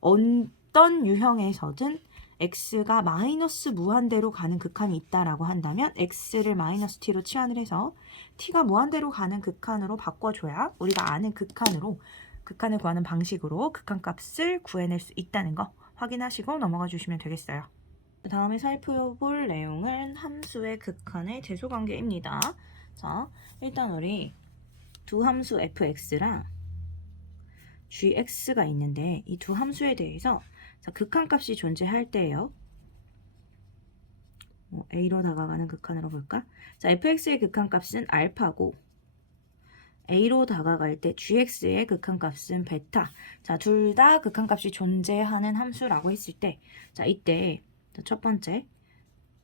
어떤 유형에서든 x가 마이너스 무한대로 가는 극한이 있다라고 한다면 x를 마이너스 t로 치환을 해서 t가 무한대로 가는 극한으로 바꿔줘야 우리가 아는 극한을 구하는 방식으로 극한값을 구해낼 수 있다는 거 확인하시고 넘어가 주시면 되겠어요. 그 다음에 살펴볼 내용은 함수의 극한의 대소관계입니다. 자, 일단 우리 두 함수 fx랑 gx가 있는데 이 두 함수에 대해서 자, 극한값이 존재할 때예요. a로 다가가는 극한으로 볼까? 자, fx의 극한값은 알파고 a로 다가갈 때 gx의 극한값은 베타. 자, 둘 다 극한값이 존재하는 함수라고 했을 때, 자, 이때 첫 번째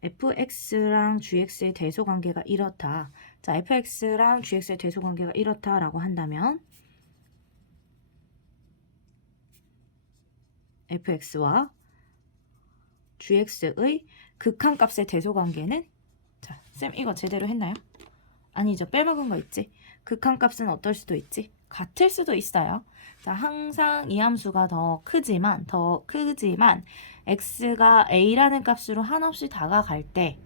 fx랑 gx의 대소관계가 이렇다. 자, fx랑 gx의 대소관계가 이렇다라고 한다면 fx와 gx의 극한값의 대소관계는, 자, 쌤 이거 제대로 했나요? 아니죠. 빼먹은 거 있지? 극한값은 어떨 수도 있지? 같을 수도 있어요. 자, 항상 이 함수가 더 크지만 x가 a라는 값으로 한없이 다가갈 때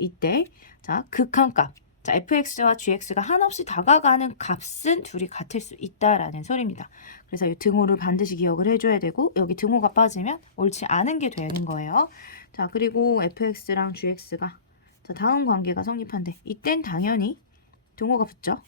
이때 자, 극한값. 자, fx와 gx가 한없이 다가가는 값은 둘이 같을 수 있다라는 소리입니다. 그래서 이 등호를 반드시 기억을 해줘야 되고, 여기 등호가 빠지면 옳지 않은 게 되는 거예요. 자, 그리고 fx랑 gx가 자, 다음 관계가 성립한데 이땐 당연히 등호가 붙죠.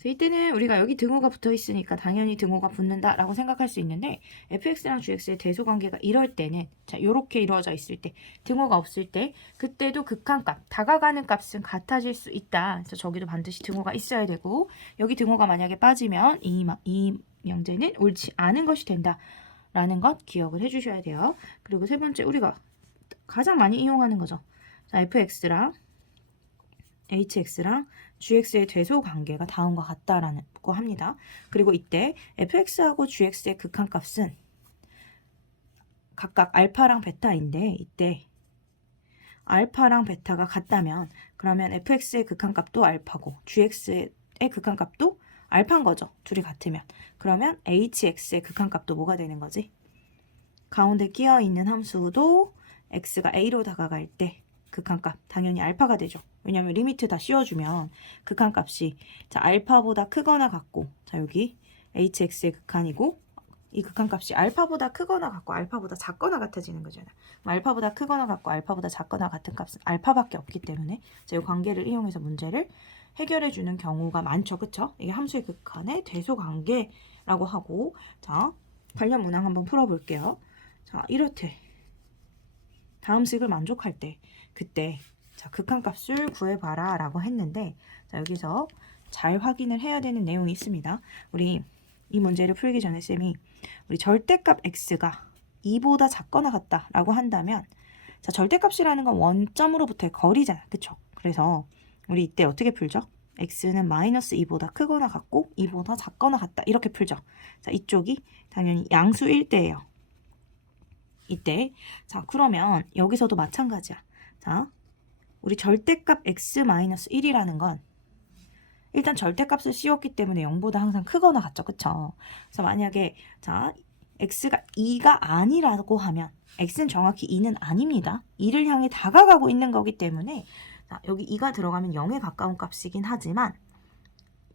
그래서 이때는 우리가 여기 등호가 붙어 있으니까 당연히 등호가 붙는다라고 생각할 수 있는데, fx랑 gx의 대소관계가 이럴 때는 자, 요렇게 이루어져 있을 때, 등호가 없을 때, 그때도 극한값, 다가가는 값은 같아질 수 있다. 그래서 저기도 반드시 등호가 있어야 되고, 여기 등호가 만약에 빠지면 이 명제는 옳지 않은 것이 된다라는 것 기억을 해주셔야 돼요. 그리고 세 번째 우리가 가장 많이 이용하는 거죠. 자, fx랑 hx랑 gx의 대소 관계가 다음과 같다라는 거 합니다. 그리고 이때 fx하고 gx의 극한값은 각각 알파랑 베타인데, 이때 알파랑 베타가 같다면 그러면 fx의 극한값도 알파고 gx의 극한값도 알파인 거죠. 둘이 같으면. 그러면 hx의 극한값도 뭐가 되는 거지? 가운데 끼어 있는 함수도 x가 a로 다가갈 때 극한값 당연히 알파가 되죠. 왜냐면 리미트 다 씌워주면 극한값이 자 알파보다 크거나 같고 자 여기 hx의 극한이고 이 극한값이 알파보다 크거나 같고 알파보다 작거나 같아지는 거잖아. 알파보다 크거나 같고 알파보다 작거나 같은 값은 알파밖에 없기 때문에 자, 이 관계를 이용해서 문제를 해결해 주는 경우가 많죠. 그쵸? 이게 함수의 극한의 대소관계라고 하고 자 관련 문항 한번 풀어볼게요. 자 이렇게 다음 식을 만족할 때 그때 자 극한값을 구해봐라 라고 했는데 자 여기서 잘 확인을 해야 되는 내용이 있습니다. 우리 이 문제를 풀기 전에 쌤이 우리 절대값 x가 2보다 작거나 같다 라고 한다면 자 절대값이라는 건 원점으로부터의 거리잖아. 그쵸? 그래서 우리 이때 어떻게 풀죠? x는 마이너스 2보다 크거나 같고 2보다 작거나 같다 이렇게 풀죠. 자 이쪽이 당연히 양수일 때예요. 이때 자 그러면 여기서도 마찬가지야. 자 우리 절대값 x-1이라는 건 일단 절대값을 씌웠기 때문에 0보다 항상 크거나 같죠. 그쵸? 그래서 만약에 자 x가 2가 아니라고 하면 x는 정확히 2는 아닙니다. 2를 향해 다가가고 있는 거기 때문에 자, 여기 2가 들어가면 0에 가까운 값이긴 하지만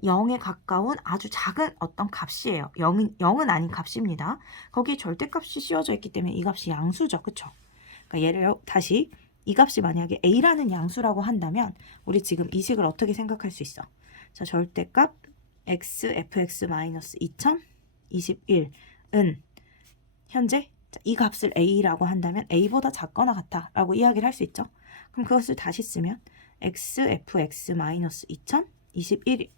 0에 가까운 아주 작은 어떤 값이에요. 0은 아닌 값입니다. 거기에 절대값이 씌워져 있기 때문에 이 값이 양수죠. 그쵸? 그러니까 예를 다시 이 값이 만약에 a라는 양수라고 한다면 우리 지금 이 식을 어떻게 생각할 수 있어? 자, 절대값 x fx-2021은 현재 이 값을 a라고 한다면 a보다 작거나 같아 라고 이야기를 할 수 있죠. 그럼 그것을 다시 쓰면 x fx-2021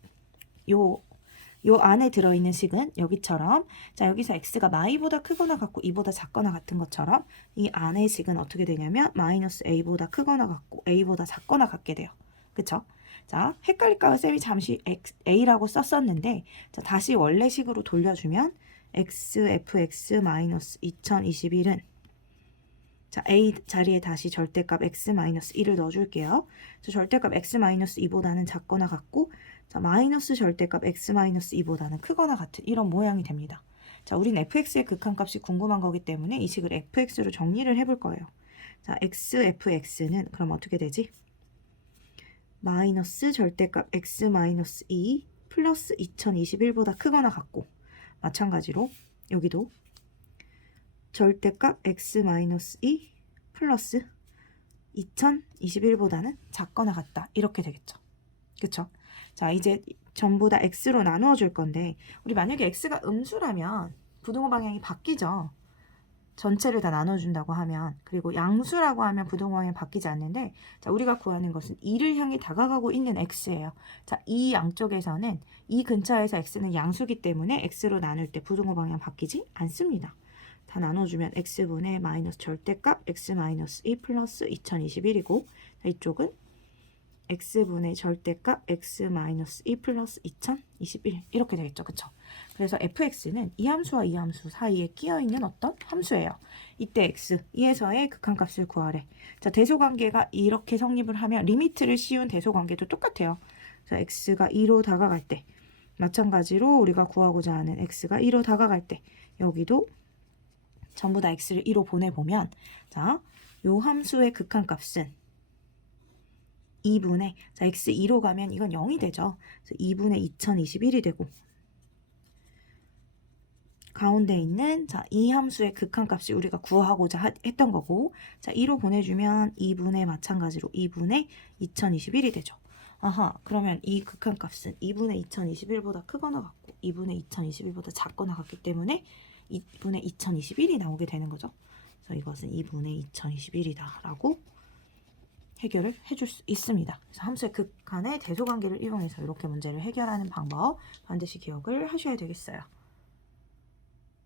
요 안에 들어있는 식은 여기처럼 자 여기서 x가 마이보다 크거나 같고 2보다 작거나 같은 것처럼 이 안의 식은 어떻게 되냐면 마이너스 a보다 크거나 같고 a보다 작거나 같게 돼요. 그쵸? 자 헷갈릴까 쌤이 잠시 a라고 썼었는데 자, 다시 원래식으로 돌려주면 x fx-2021은 자 a 자리에 다시 절대값 x-1을 넣어줄게요. 자, 절대값 x-2보다는 작거나 같고 자, 마이너스 절대값 x-2보다는 크거나 같은 이런 모양이 됩니다. 자, 우린 fx의 극한값이 궁금한 거기 때문에 이 식을 fx로 정리를 해볼 거예요. 자, fx는 그럼 어떻게 되지? 마이너스 절대값 x-2 플러스 2021보다 크거나 같고 마찬가지로 여기도 절대값 x-2 플러스 2021보다는 작거나 같다 이렇게 되겠죠. 그쵸? 자 이제 전부 다 x로 나누어 줄 건데 우리 만약에 x가 음수라면 부등호 방향이 바뀌죠. 전체를 다 나눠준다고 하면 그리고 양수라고 하면 부등호 방향이 바뀌지 않는데 자 우리가 구하는 것은 2를 향해 다가가고 있는 x예요. 자 이 양쪽에서는 이 근처에서 x는 양수기 때문에 x로 나눌 때 부등호 방향 바뀌지 않습니다. 다 나눠주면 x분의 마이너스 절대값 x-2 플러스 2021이고 이쪽은 x분의 절대값 x-2 플러스 2021 이렇게 되겠죠. 그쵸? 그래서 fx는 이 함수와 이 함수 사이에 끼어있는 어떤 함수예요. 이때 x, 이에서의 극한값을 구하래. 자, 대소관계가 이렇게 성립을 하면 리미트를 씌운 대소관계도 똑같아요. 자, x가 2로 다가갈 때 마찬가지로 우리가 구하고자 하는 x가 2로 다가갈 때 여기도 전부 다 x를 2로 보내보면 자, 요 함수의 극한값은 2분의 자 x 2로 가면 이건 0이 되죠. 그래서 2분의 2021이 되고 가운데 있는 자 이 함수의 극한값이 우리가 구하고자 했던 거고 자 2로 보내주면 2분의 마찬가지로 2분의 2021이 되죠. 아하 그러면 이 극한값은 2분의 2021보다 크거나 같고 2분의 2021보다 작거나 같기 때문에 2분의 2021이 나오게 되는 거죠. 그래서 이것은 2분의 2021이다 라고 해결을 해줄 수 있습니다. 그래서 함수의 극한의 대소관계를 이용해서 이렇게 문제를 해결하는 방법 반드시 기억을 하셔야 되겠어요.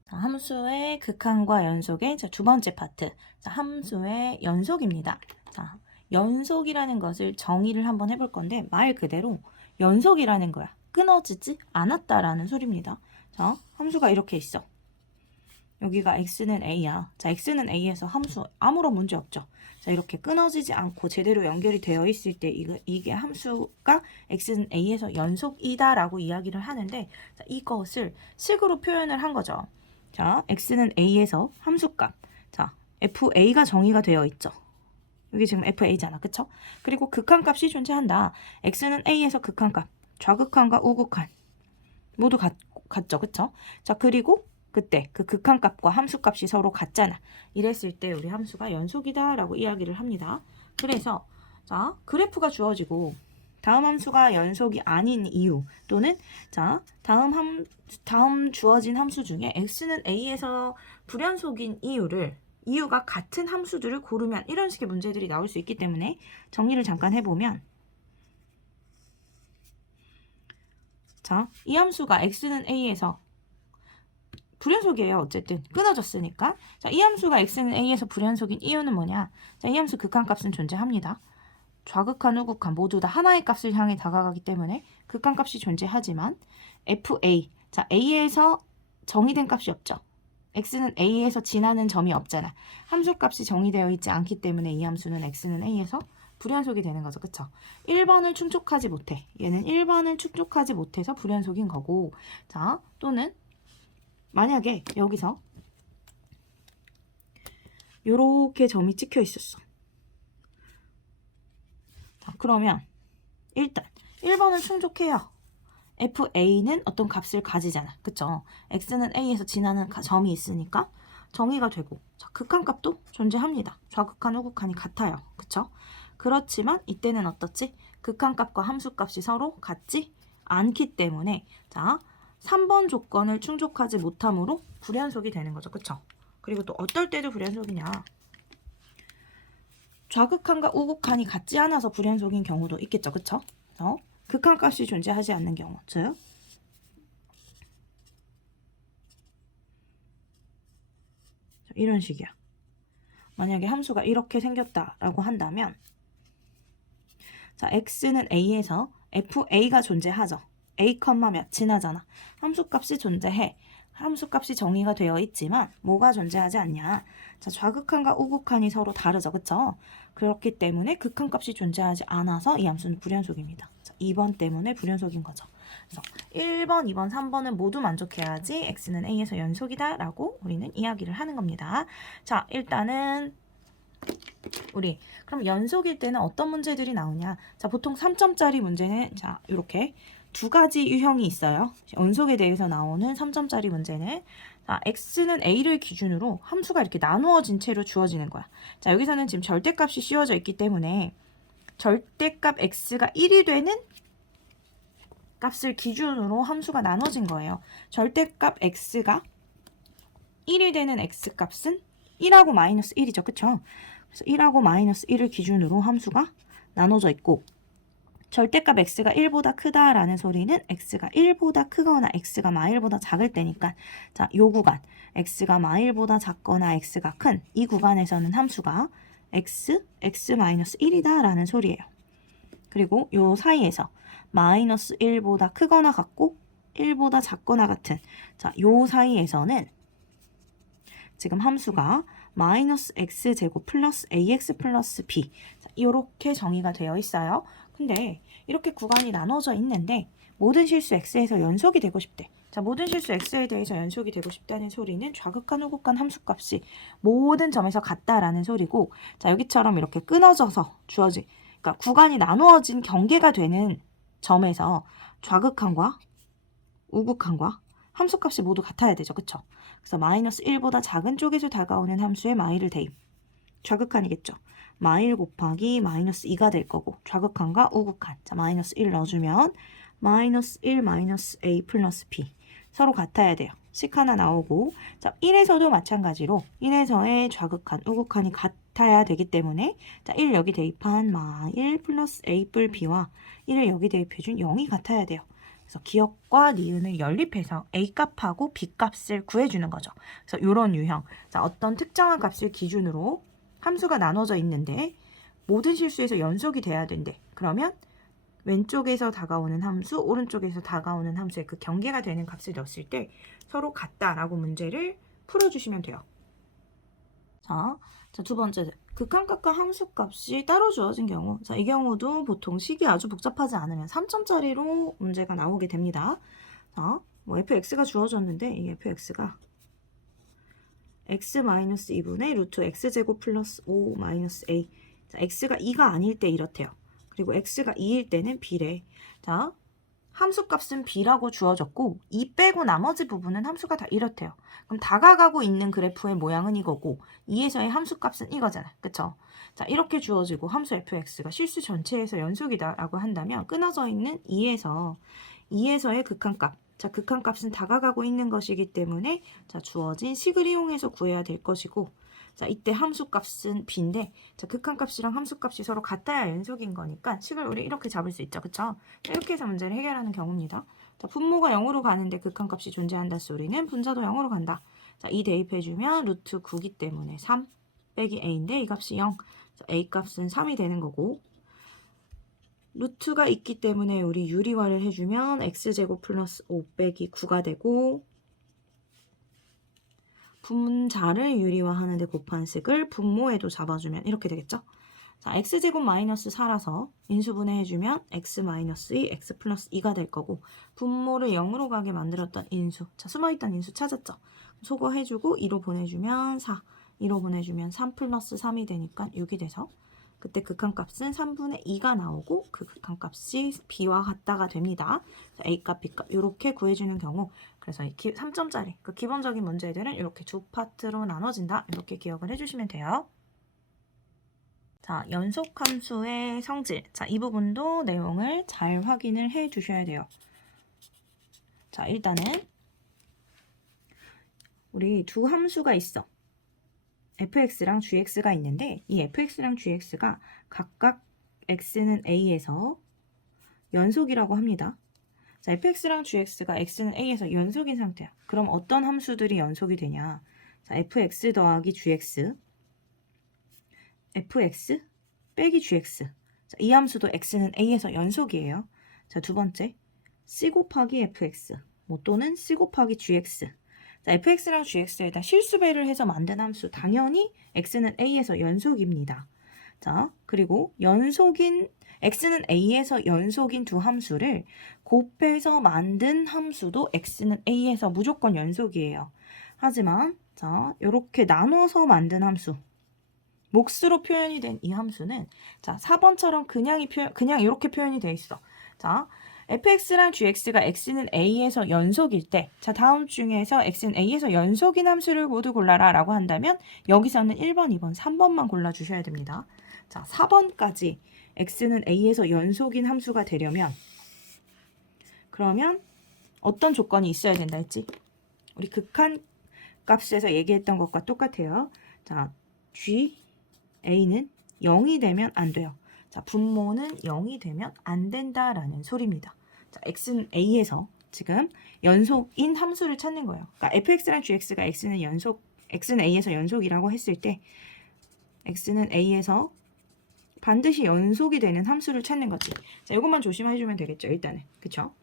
자, 함수의 극한과 연속의 두 번째 파트 자, 함수의 연속입니다. 자, 연속이라는 것을 정의를 한번 해볼 건데 말 그대로 연속이라는 거야. 끊어지지 않았다라는 소리입니다. 자, 함수가 이렇게 있어. 여기가 x는 a야. 자, x는 a에서 함수 아무런 문제 없죠. 자, 이렇게 끊어지지 않고 제대로 연결이 되어 있을 때 이게 함수가 x는 a에서 연속이다라고 이야기를 하는데 자, 이것을 식으로 표현을 한 거죠. 자, x는 a에서 함수값. 자, fa가 정의가 되어 있죠. 여기 지금 FA잖아. 그쵸? 그리고 극한값이 존재한다. x는 a에서 극한값, 좌극한과 우극한 모두 같죠. 그쵸? 자, 그리고 그때 그 극한값과 함수값이 서로 같잖아. 이랬을 때 우리 함수가 연속이다 라고 이야기를 합니다. 그래서 자, 그래프가 주어지고 다음 함수가 연속이 아닌 이유 또는 자, 다음 주어진 함수 중에 x는 a에서 불연속인 이유가 같은 함수들을 고르면 이런 식의 문제들이 나올 수 있기 때문에 정리를 잠깐 해보면 자, 이 함수가 x는 a에서 불연속이에요. 어쨌든 끊어졌으니까. 자, 이 함수가 x는 a에서 불연속인 이유는 뭐냐? 자, 이 함수 극한값은 존재합니다. 좌극한, 우극한 모두 다 하나의 값을 향해 다가가기 때문에 극한값이 존재하지만 fa, 자, a에서 정의된 값이 없죠. x는 a에서 지나는 점이 없잖아. 함수값이 정의되어 있지 않기 때문에 이 함수는 x는 a에서 불연속이 되는 거죠. 그쵸? 1번을 충족하지 못해. 얘는 1번을 충족하지 못해서 불연속인 거고 자, 또는 만약에 여기서 요렇게 점이 찍혀 있었어. 자, 그러면 일단 1번을 충족해요. FA는 어떤 값을 가지잖아. 그쵸? X는 A에서 지나는 점이 있으니까 정의가 되고 자, 극한값도 존재합니다. 좌극한, 우극한이 같아요. 그쵸? 그렇지만 이때는 어떻지? 극한값과 함수값이 서로 같지 않기 때문에 자, 3번 조건을 충족하지 못함으로 불연속이 되는 거죠. 그쵸? 그리고 또 어떨 때도 불연속이냐? 좌극한과 우극한이 같지 않아서 불연속인 경우도 있겠죠. 그쵸? 극한값이 존재하지 않는 경우, 즉 이런 식이야. 만약에 함수가 이렇게 생겼다라고 한다면 자, x는 a에서 fa가 존재하죠. a, 몇 지나잖아. 함수값이 존재해. 함수값이 정의가 되어 있지만 뭐가 존재하지 않냐. 자, 좌극한과 우극한이 서로 다르죠. 그쵸? 그렇기 때문에 극한값이 존재하지 않아서 이 함수는 불연속입니다. 자, 2번 때문에 불연속인 거죠. 그래서 1번, 2번, 3번은 모두 만족해야지 x는 a에서 연속이다 라고 우리는 이야기를 하는 겁니다. 자, 일단은 우리 그럼 연속일 때는 어떤 문제들이 나오냐? 자, 보통 3점짜리 문제는 자, 이렇게 두 가지 유형이 있어요. 연속에 대해서 나오는 3점짜리 문제는 자, x는 a를 기준으로 함수가 이렇게 나누어진 채로 주어지는 거야. 자, 여기서는 지금 절대값이 씌워져 있기 때문에 절대값 x가 1이 되는 값을 기준으로 함수가 나눠진 거예요. 절대값 x가 1이 되는 x값은 1하고 마이너스 1이죠. 그쵸? 그래서 1하고 마이너스 1을 기준으로 함수가 나눠져 있고 절대값 x가 1보다 크다라는 소리는 x가 1보다 크거나 x가 마일보다 작을 때니까 자, 요 구간 x가 마일보다 작거나 x가 큰 이 구간에서는 함수가 x-1이다 라는 소리예요. 그리고 요 사이에서 마이너스 1보다 크거나 같고 1보다 작거나 같은 자, 요 사이에서는 지금 함수가 마이너스 x제곱 플러스 ax 플러스 b 이렇게 정의가 되어 있어요. 근데 이렇게 구간이 나눠져 있는데 모든 실수 x에서 연속이 되고 싶대. 자, 모든 실수 x에 대해서 연속이 되고 싶다는 소리는 좌극한, 우극한 함수값이 모든 점에서 같다라는 소리고 자, 여기처럼 이렇게 끊어져서 주어진 그러니까 구간이 나누어진 경계가 되는 점에서 좌극한과 우극한과 함수값이 모두 같아야 되죠. 그쵸? 그래서 마이너스 1보다 작은 쪽에서 다가오는 함수에 마일을 대입. 좌극한이겠죠. 마일 곱하기 마이너스 2가 될 거고 좌극한과 우극한. 자, 마이너스 1 넣어주면 마이너스 1 마이너스 a 플러스 b. 서로 같아야 돼요. 식 하나 나오고 자, 1에서도 마찬가지로 1에서의 좌극한, 우극한이 같아야 되기 때문에 자, 1 여기 대입한 마일 플러스 a 뿔 b와 1을 여기 대입해준 0이 같아야 돼요. 그래서 기억과 니은을 연립해서 a값하고 b값을 구해주는 거죠. 그래서 이런 유형. 자, 어떤 특정한 값을 기준으로 함수가 나눠져 있는데 모든 실수에서 연속이 돼야 된대. 그러면 왼쪽에서 다가오는 함수, 오른쪽에서 다가오는 함수의 그 경계가 되는 값을 넣었을 때 서로 같다라고 문제를 풀어주시면 돼요. 자, 두 번째. 극한값과 함수값이 따로 주어진 경우. 자, 이 경우도 보통 식이 아주 복잡하지 않으면 3점짜리로 문제가 나오게 됩니다. 자, 뭐 fx가 주어졌는데 이 fx가 x-2분의 루트 x제곱 플러스 5 마이너스 a 자, x가 2가 아닐 때 이렇대요. 그리고 x가 2일 때는 b래. 자, 함수값은 b라고 주어졌고 2 빼고 나머지 부분은 함수가 다 이렇대요. 그럼 다가가고 있는 그래프의 모양은 이거고 2에서의 함수값은 이거잖아. 그쵸? 자, 이렇게 주어지고 함수 fx가 실수 전체에서 연속이다라고 한다면 끊어져 있는 2에서의 극한값. 자, 극한값은 다가가고 있는 것이기 때문에 자, 주어진 식을 이용해서 구해야 될 것이고 자, 이때 함수값은 b인데 자, 극한값이랑 함수값이 서로 같아야 연속인 거니까 식을 우리 이렇게 잡을 수 있죠. 그쵸? 이렇게 해서 문제를 해결하는 경우입니다. 자, 분모가 0으로 가는데 극한값이 존재한다 소리는 분자도 0으로 간다. 자, 2 대입해주면 루트 9기 때문에 3 빼기 a인데 이 값이 0. 자, a 값은 3이 되는 거고 루트가 있기 때문에 우리 유리화를 해주면 x제곱 플러스 5 빼기 9가 되고 분자를 유리화하는데 곱한 식을 분모에도 잡아주면 이렇게 되겠죠? 자, x제곱 마이너스 4라서 인수분해해주면 x 마이너스 2, x 플러스 2가 될 거고 분모를 0으로 가게 만들었던 인수. 자, 숨어있던 인수 찾았죠? 소거해주고 2로 보내주면 4, 2로 보내주면 3 플러스 3이 되니까 6이 돼서 그때 극한값은 3분의 2가 나오고 그 극한값이 b와 같다가 됩니다. a값, b값 이렇게 구해주는 경우 그래서 이 3점짜리 그 기본적인 문제들은 이렇게 두 파트로 나눠진다. 이렇게 기억을 해주시면 돼요. 자, 연속함수의 성질. 자, 이 부분도 내용을 잘 확인을 해 주셔야 돼요. 자, 일단은 우리 두 함수가 있어. fx랑 gx가 있는데 이 fx랑 gx가 각각 x는 a에서 연속이라고 합니다. 자, fx랑 gx가 x는 a에서 연속인 상태야. 그럼 어떤 함수들이 연속이 되냐? 자, fx 더하기 gx fx 빼기 gx. 자, 이 함수도 x는 a에서 연속이에요. 자, 두 번째 c 곱하기 fx 뭐 또는 c 곱하기 gx. 자, fx랑 gx에 일단 실수배를 해서 만든 함수 당연히 x는 a에서 연속입니다. 자, 그리고 x는 a에서 연속인 두 함수를 곱해서 만든 함수도 x는 a에서 무조건 연속이에요. 하지만 자, 이렇게 나눠서 만든 함수 몫으로 표현이 된 이 함수는 자, 4번처럼 그냥 이렇게 표현이 돼 있어. 자, fx랑 gx가 x는 a에서 연속일 때, 자, 다음 중에서 x는 a에서 연속인 함수를 모두 골라라 라고 한다면 여기서는 1번, 2번, 3번만 골라주셔야 됩니다. 자, 4번까지 x는 a에서 연속인 함수가 되려면 그러면 어떤 조건이 있어야 된다 했지? 우리 극한 값에서 얘기했던 것과 똑같아요. 자, a는 0이 되면 안 돼요. 자, 분모는 0이 되면 안 된다라는 소리입니다. 자, x는 a에서 지금 연속인 함수를 찾는 거예요. 그러니까 fx랑 gx가 x는 a에서 연속이라고 했을 때 x는 a에서 반드시 연속이 되는 함수를 찾는 거지. 자, 이것만 조심해주면 되겠죠. 일단은. 그쵸?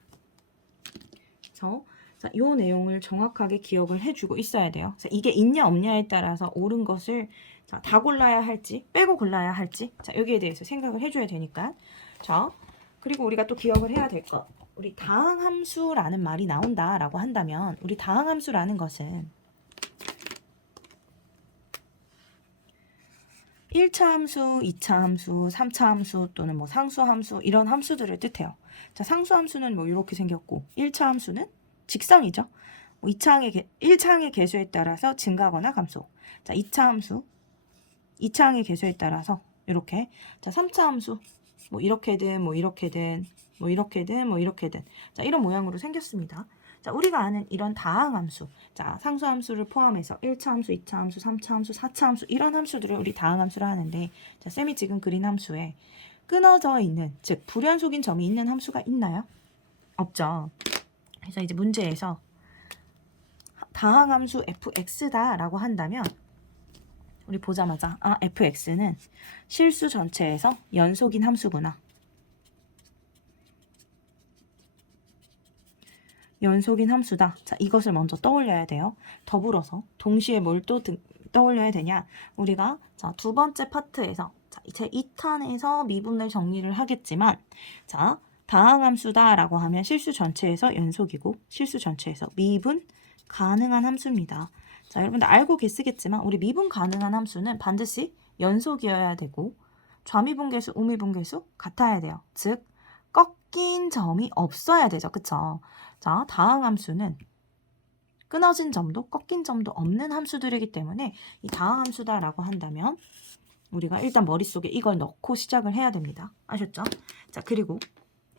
그래서 자, 이 내용을 정확하게 기억을 해주고 있어야 돼요. 자, 이게 있냐 없냐에 따라서 옳은 것을 자, 다 골라야 할지 빼고 골라야 할지 자, 여기에 대해서 생각을 해줘야 되니까. 자, 그리고 우리가 또 기억을 해야 될 것. 우리 다항함수라는 말이 나온다라고 한다면 우리 다항함수라는 것은 1차 함수, 2차 함수, 3차 함수 또는 뭐 상수함수 이런 함수들을 뜻해요. 자, 상수함수는 뭐 이렇게 생겼고 1차 함수는 직선이죠. 1차항의 개수에 따라서 증가하거나 감소. 자, 2차 함수 2차항의 개수에 따라서 이렇게. 자, 3차 함수 뭐 이렇게든 뭐 이렇게든 뭐 이렇게든 뭐 이렇게든 자, 이런 모양으로 생겼습니다. 자, 우리가 아는 이런 다항함수, 자, 상수함수를 포함해서 1차 함수, 2차 함수, 3차 함수, 4차 함수 이런 함수들을 우리 다항함수라 하는데 자, 쌤이 지금 그린 함수에 끊어져 있는, 즉 불연속인 점이 있는 함수가 있나요? 없죠. 그래서 이제 문제에서 다항함수 fx다라고 한다면 우리 보자마자 아, fx는 실수 전체에서 연속인 함수구나. 연속인 함수다. 자, 이것을 먼저 떠올려야 돼요. 더불어서 동시에 뭘 또 떠올려야 되냐? 우리가 자, 두 번째 파트에서 자, 제 2탄에서 미분을 정리를 하겠지만 자, 다항함수다라고 하면 실수 전체에서 연속이고 실수 전체에서 미분 가능한 함수입니다. 자, 여러분들 알고 계시겠지만 우리 미분 가능한 함수는 반드시 연속이어야 되고 좌미분계수, 우미분계수 같아야 돼요. 즉 꺾인 점이 없어야 되죠. 그쵸? 자, 다항함수는 끊어진 점도 꺾인 점도 없는 함수들이기 때문에 이 다항함수다라고 한다면 우리가 일단 머릿속에 이걸 넣고 시작을 해야 됩니다. 아셨죠? 자, 그리고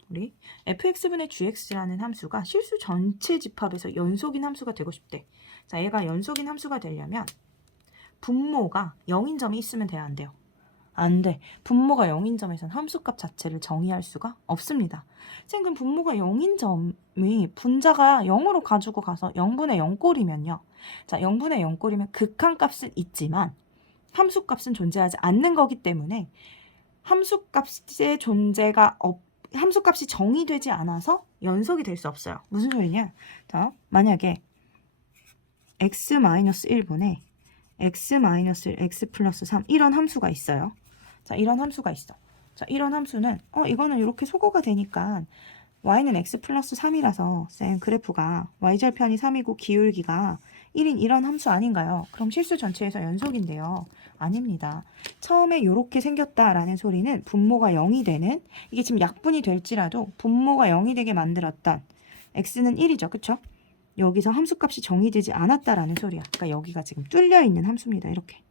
우리 fx분의 gx라는 함수가 실수 전체 집합에서 연속인 함수가 되고 싶대. 자, 얘가 연속인 함수가 되려면 분모가 0인 점이 있으면 돼야 안 돼요. 안 돼. 분모가 0인 점에선 함수값 자체를 정의할 수가 없습니다. 선생님, 그럼 분모가 0인 점이 분자가 0으로 가지고 가서 0분의 0꼴이면요. 자, 0분의 0꼴이면 극한값은 있지만 함수값은 존재하지 않는 거기 때문에 함수값의 존재가 함수값이 정의되지 않아서 연속이 될 수 없어요. 무슨 소리냐? 자, 만약에 x-1분의 x-1, x 플러스 3 이런 함수가 있어요. 자, 이런 함수가 있어. 자, 이런 함수는 이거는 이렇게 소거가 되니까 y는 x 플러스 3이라서 쌤 그래프가 y절편이 3이고 기울기가 1인 이런 함수 아닌가요? 그럼 실수 전체에서 연속인데요. 아닙니다. 처음에 이렇게 생겼다라는 소리는 분모가 0이 되는, 이게 지금 약분이 될지라도 분모가 0이 되게 만들었던 x는 1이죠. 그쵸? 여기서 함수값이 정의되지 않았다라는 소리야. 그러니까 여기가 지금 뚫려 있는 함수입니다. 이렇게.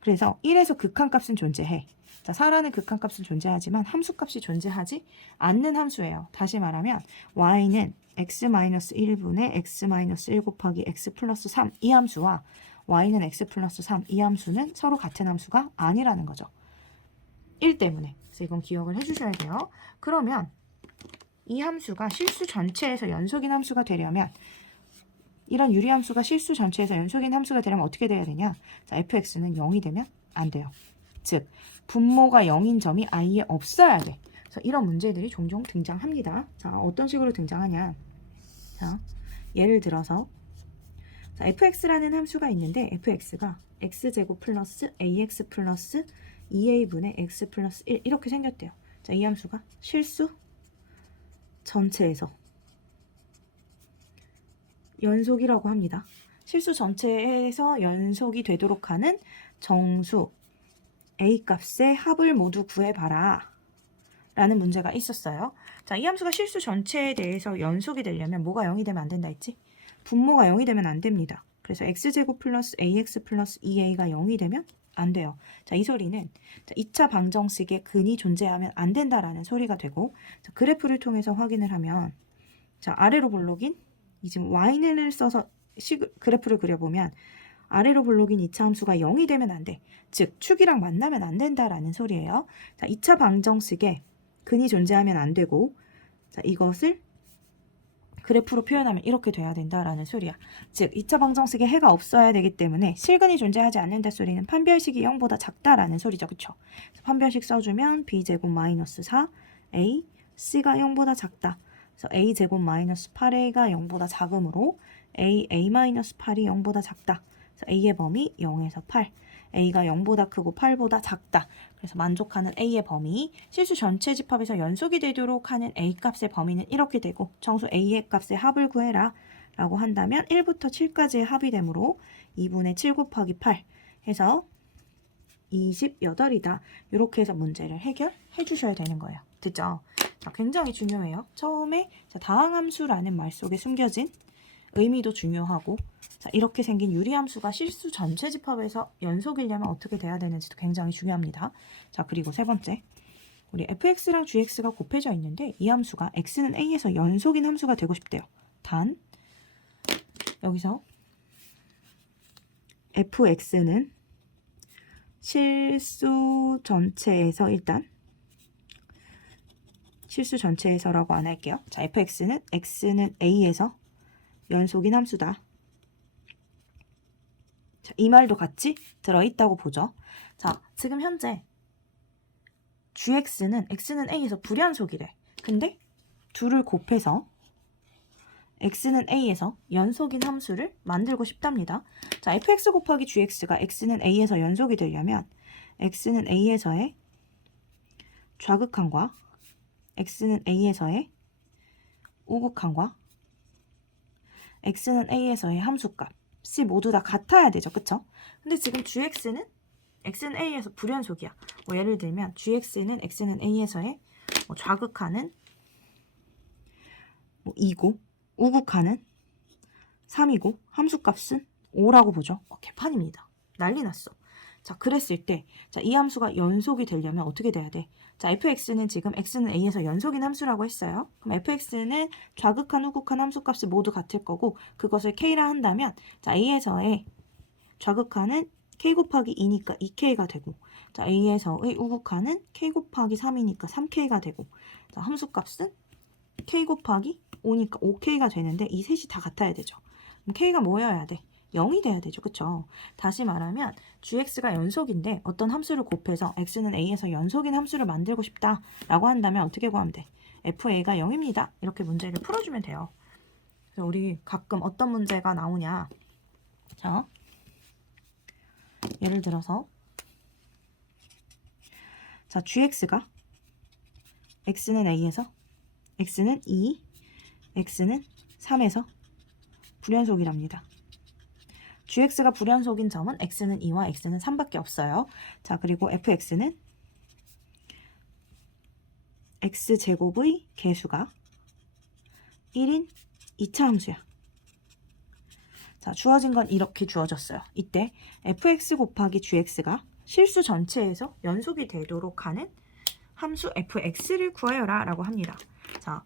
그래서 1에서 극한값은 존재해. 자, 4라는 극한값은 존재하지만 함수값이 존재하지 않는 함수예요. 다시 말하면 y는 x-1분의 x-1 곱하기 x 플러스 3 이 함수와 y는 x 플러스 3 이 함수는 서로 같은 함수가 아니라는 거죠. 1 때문에. 그래서 이건 기억을 해주셔야 돼요. 그러면 이 함수가 실수 전체에서 연속인 함수가 되려면, 이런 유리함수가 실수 전체에서 연속인 함수가 되려면 어떻게 돼야 되냐? 자, fx는 0이 되면 안 돼요. 즉 분모가 0인 점이 아예 없어야 돼. 그래서 이런 문제들이 종종 등장합니다. 자, 어떤 식으로 등장하냐? 자, 예를 들어서 자, fx라는 함수가 있는데 fx가 x제곱 플러스 ax 플러스 2a분의 x 플러스 1 이렇게 생겼대요. 자, 이 함수가 실수 전체에서 연속이라고 합니다. 실수 전체에서 연속이 되도록 하는 정수 a 값의 합을 모두 구해봐라 라는 문제가 있었어요. 자, 이 함수가 실수 전체에 대해서 연속이 되려면 뭐가 0이 되면 안 된다 했지? 분모가 0이 되면 안 됩니다. 그래서 x제곱 플러스 ax 플러스 2a가 0이 되면 안 돼요. 자, 이 소리는 2차 방정식의 근이 존재하면 안 된다라는 소리가 되고, 자, 그래프를 통해서 확인을 하면, 자, 아래로 볼록인 이 지금 y를 써서 그래프를 그려보면 아래로 볼록인 2차 함수가 0이 되면 안 돼. 즉 축이랑 만나면 안 된다라는 소리예요. 자, 2차 방정식에 근이 존재하면 안 되고, 자, 이것을 그래프로 표현하면 이렇게 돼야 된다라는 소리야. 즉 2차 방정식에 해가 없어야 되기 때문에 실근이 존재하지 않는다 소리는 판별식이 0보다 작다라는 소리죠. 그쵸? 판별식 써주면 b제곱 마이너스 4 a c가 0보다 작다. 그래서 a제곱 마이너스 8a가 0보다 작으므로 a-8이 0보다 작다. 그래서 a의 범위 0에서 8, a가 0보다 크고 8보다 작다. 그래서 만족하는 a의 범위, 실수 전체 집합에서 연속이 되도록 하는 a 값의 범위는 이렇게 되고, 정수 a의 값의 합을 구해라 라고 한다면 1부터 7까지의 합이 되므로 2분의 7 곱하기 8 해서 28이다. 이렇게 해서 문제를 해결해 주셔야 되는 거예요. 됐죠? 자, 굉장히 중요해요. 처음에 다항함수라는 말 속에 숨겨진 의미도 중요하고, 자, 이렇게 생긴 유리함수가 실수 전체 집합에서 연속이려면 어떻게 돼야 되는지도 굉장히 중요합니다. 자, 그리고 세 번째, 우리 fx랑 gx가 곱해져 있는데 이 함수가 x는 a에서 연속인 함수가 되고 싶대요. 단 여기서 fx는 실수 전체에서라고 안 할게요. 자, fx는 x는 a에서 연속인 함수다. 자, 이 말도 같이 들어있다고 보죠. 자, 지금 현재 x는 a에서 불연속이래. 근데 둘을 곱해서 x는 a에서 연속인 함수를 만들고 싶답니다. 자, fx 곱하기 gx가 x는 a에서 연속이 되려면 x는 a에서의 좌극한과 x는 a에서의 우극한과 x는 a에서의 함수값이 모두 다 같아야 되죠. 그쵸? 근데 지금 gx는 x는 a에서 불연속이야. 뭐 예를 들면 gx는 x는 a에서의 뭐 좌극하는 뭐 2고 우극하는 3이고 함수값은 5라고 보죠. 개판입니다. 난리 났어. 자, 그랬을 때, 자, 이 함수가 연속이 되려면 어떻게 돼야 돼? 자, fx는 지금 x는 a에서 연속인 함수라고 했어요. 그럼 fx는 좌극한, 우극한 함수값이 모두 같을 거고, 그것을 k라 한다면, 자, a에서의 좌극한은 k 곱하기 2니까 2k가 되고, 자, a에서의 우극한은 k 곱하기 3이니까 3k가 되고, 자, 함수값은 k 곱하기 5니까 5k가 되는데, 이 셋이 다 같아야 되죠. 그럼 k가 뭐여야 돼? 0이 돼야 되죠. 그쵸? 다시 말하면 gx가 연속인데 어떤 함수를 곱해서 x는 a에서 연속인 함수를 만들고 싶다 라고 한다면 어떻게 구하면 돼? fa가 0입니다. 이렇게 문제를 풀어주면 돼요. 그래서 우리 가끔 어떤 문제가 나오냐. 자, 예를 들어서 자, gx가 x는 a에서 x는 2, x는 3에서 불연속이랍니다. gx가 불연속인 점은 x는 2와 x는 3밖에 없어요. 자, 그리고 fx는 x제곱의 개수가 1인 2차 함수야. 자, 주어진 건 이렇게 주어졌어요. 이때 fx 곱하기 gx가 실수 전체에서 연속이 되도록 하는 함수 fx를 구하여라 라고 합니다. 자,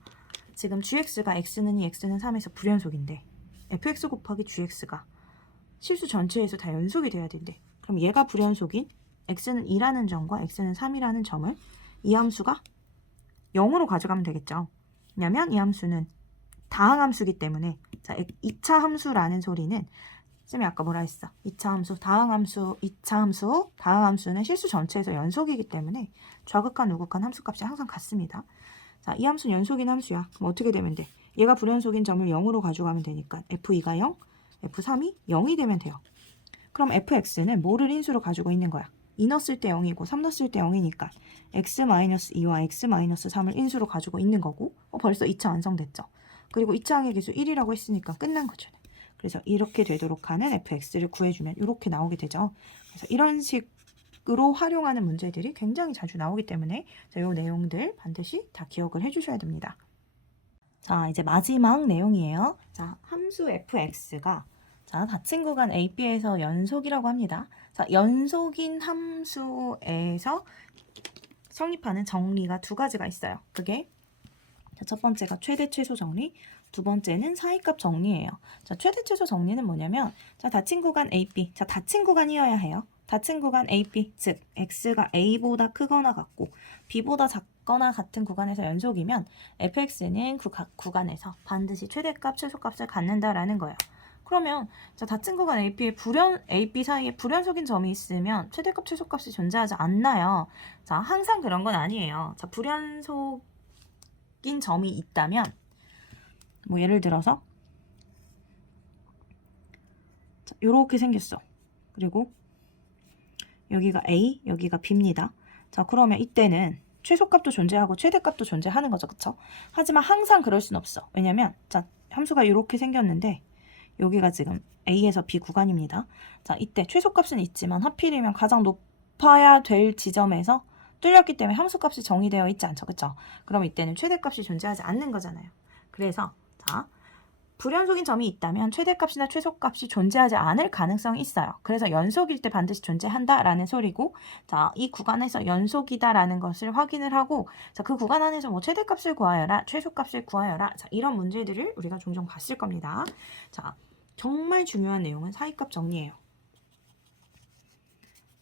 지금 gx가 x는 2, x는 3에서 불연속인데 fx 곱하기 gx가 실수 전체에서 다 연속이 돼야 된대. 그럼 얘가 불연속인 x는 2라는 점과 x는 3이라는 점을 이 함수가 0으로 가져가면 되겠죠. 왜냐면 이 함수는 다항함수이기 때문에 자, 2차 함수라는 소리는 쌤이 아까 뭐라 했어? 2차 함수, 다항함수는 실수 전체에서 연속이기 때문에 좌극한, 우극한 함수값이 항상 같습니다. 자, 이 함수는 연속인 함수야. 그럼 어떻게 되면 돼? 얘가 불연속인 점을 0으로 가져가면 되니까 f2가 0, f3이 0이 되면 돼요. 그럼 fx는 뭐를 인수로 가지고 있는 거야? 2 넣었을 때 0이고 3 넣었을 때 0이니까 x-2와 x-3을 인수로 가지고 있는 거고 벌써 2차 완성됐죠. 그리고 2차 항의 개수 1이라고 했으니까 끝난 거죠. 그래서 이렇게 되도록 하는 fx를 구해주면 이렇게 나오게 되죠. 그래서 이런 식으로 활용하는 문제들이 굉장히 자주 나오기 때문에 이 내용들 반드시 다 기억을 해주셔야 됩니다. 자, 이제 마지막 내용이에요. 자, 함수 fx가 자, 닫힌 구간 AB에서 연속이라고 합니다. 자, 연속인 함수에서 성립하는 정리가 두 가지가 있어요. 그게 자, 첫 번째가 최대 최소 정리, 두 번째는 사이값 정리예요. 자, 최대 최소 정리는 뭐냐면 자, 닫힌 구간 AB. 자, 닫힌 구간이어야 해요. 닫힌 구간 AB, 즉 x가 a보다 크거나 같고 b보다 작거나 같은 구간에서 연속이면 fx는 그 각 구간에서 반드시 최대값, 최소값을 갖는다라는 거예요. 그러면 자, 닫힌 구간 AB 사이에 불연속인 점이 있으면 최대값, 최소값이 존재하지 않나요? 자, 항상 그런 건 아니에요. 자, 불연속인 점이 있다면 뭐 예를 들어서 자, 요렇게 생겼어. 그리고 여기가 A, 여기가 B입니다. 자, 그러면 이때는 최소값도 존재하고 최대값도 존재하는 거죠. 그쵸? 하지만 항상 그럴 순 없어. 왜냐면 자, 함수가 이렇게 생겼는데 여기가 지금 A에서 B 구간입니다. 자, 이때 최소값은 있지만 하필이면 가장 높아야 될 지점에서 뚫렸기 때문에 함수값이 정의되어 있지 않죠. 그쵸? 그럼 이때는 최대값이 존재하지 않는 거잖아요. 그래서 자, 불연속인 점이 있다면 최대값이나 최소값이 존재하지 않을 가능성이 있어요. 그래서 연속일 때 반드시 존재한다라는 소리고, 자, 이 구간에서 연속이다라는 것을 확인을 하고, 자, 그 구간 안에서 뭐 최대값을 구하여라, 최소값을 구하여라, 자, 이런 문제들을 우리가 종종 봤을 겁니다. 자, 정말 중요한 내용은 사이값 정리예요.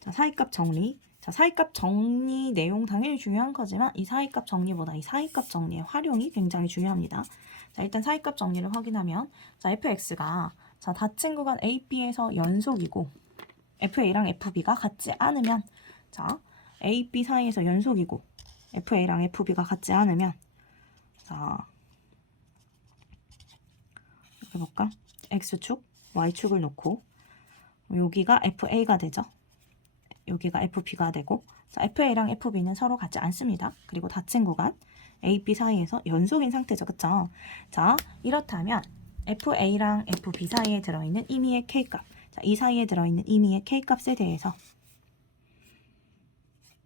자, 사이값 정리. 자, 사이값 정리 내용 당연히 중요한 거지만 이 사이값 정리보다 이 사이값 정리의 활용이 굉장히 중요합니다. 자, 일단 사이값 정리를 확인하면 자, fx가 자, 닫힌 구간 AB에서 연속이고 FA랑 FB가 같지 않으면 자, AB 사이에서 연속이고 FA랑 FB가 같지 않으면 자, 이렇게 볼까? X축, Y축을 놓고 여기가 FA가 되죠. 여기가 FB가 되고 자, FA랑 FB는 서로 같지 않습니다. 그리고 닫힌 구간 AB 사이에서 연속인 상태죠. 그쵸? 자, 이렇다면 FA랑 FB 사이에 들어있는 임의의 K값 자, 이 사이에 들어있는 임의의 K값에 대해서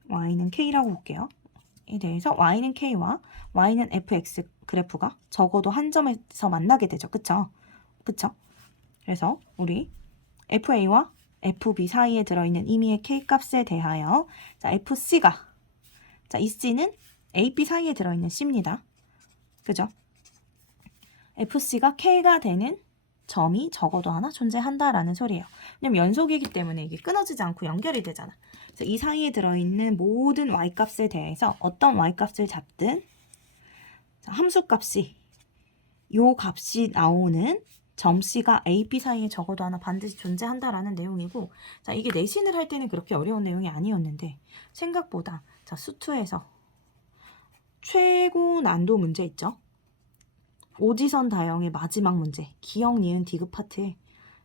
y는 k라고 볼게요. 에 대해서 y는 k와 y는 fx 그래프가 적어도 한 점에서 만나게 되죠. 그쵸? 그쵸? 그래서 우리 fa와 fb 사이에 들어있는 임의의 k값에 대하여 자, fc가 자, 이 c는 ab 사이에 들어있는 c입니다. 그죠? fc가 k가 되는 점이 적어도 하나 존재한다라는 소리예요. 왜냐면 연속이기 때문에 이게 끊어지지 않고 연결이 되잖아. 그래서 이 사이에 들어있는 모든 y값에 대해서 어떤 y값을 잡든 자, 함수값이 요 값이 나오는 점 C가 A, B 사이에 적어도 하나 반드시 존재한다라는 내용이고 자 이게 내신을 할 때는 그렇게 어려운 내용이 아니었는데 생각보다 자 수투에서 최고 난도 문제 있죠. 오지선 다형의 마지막 문제 기역, 니은, 디귿 파트에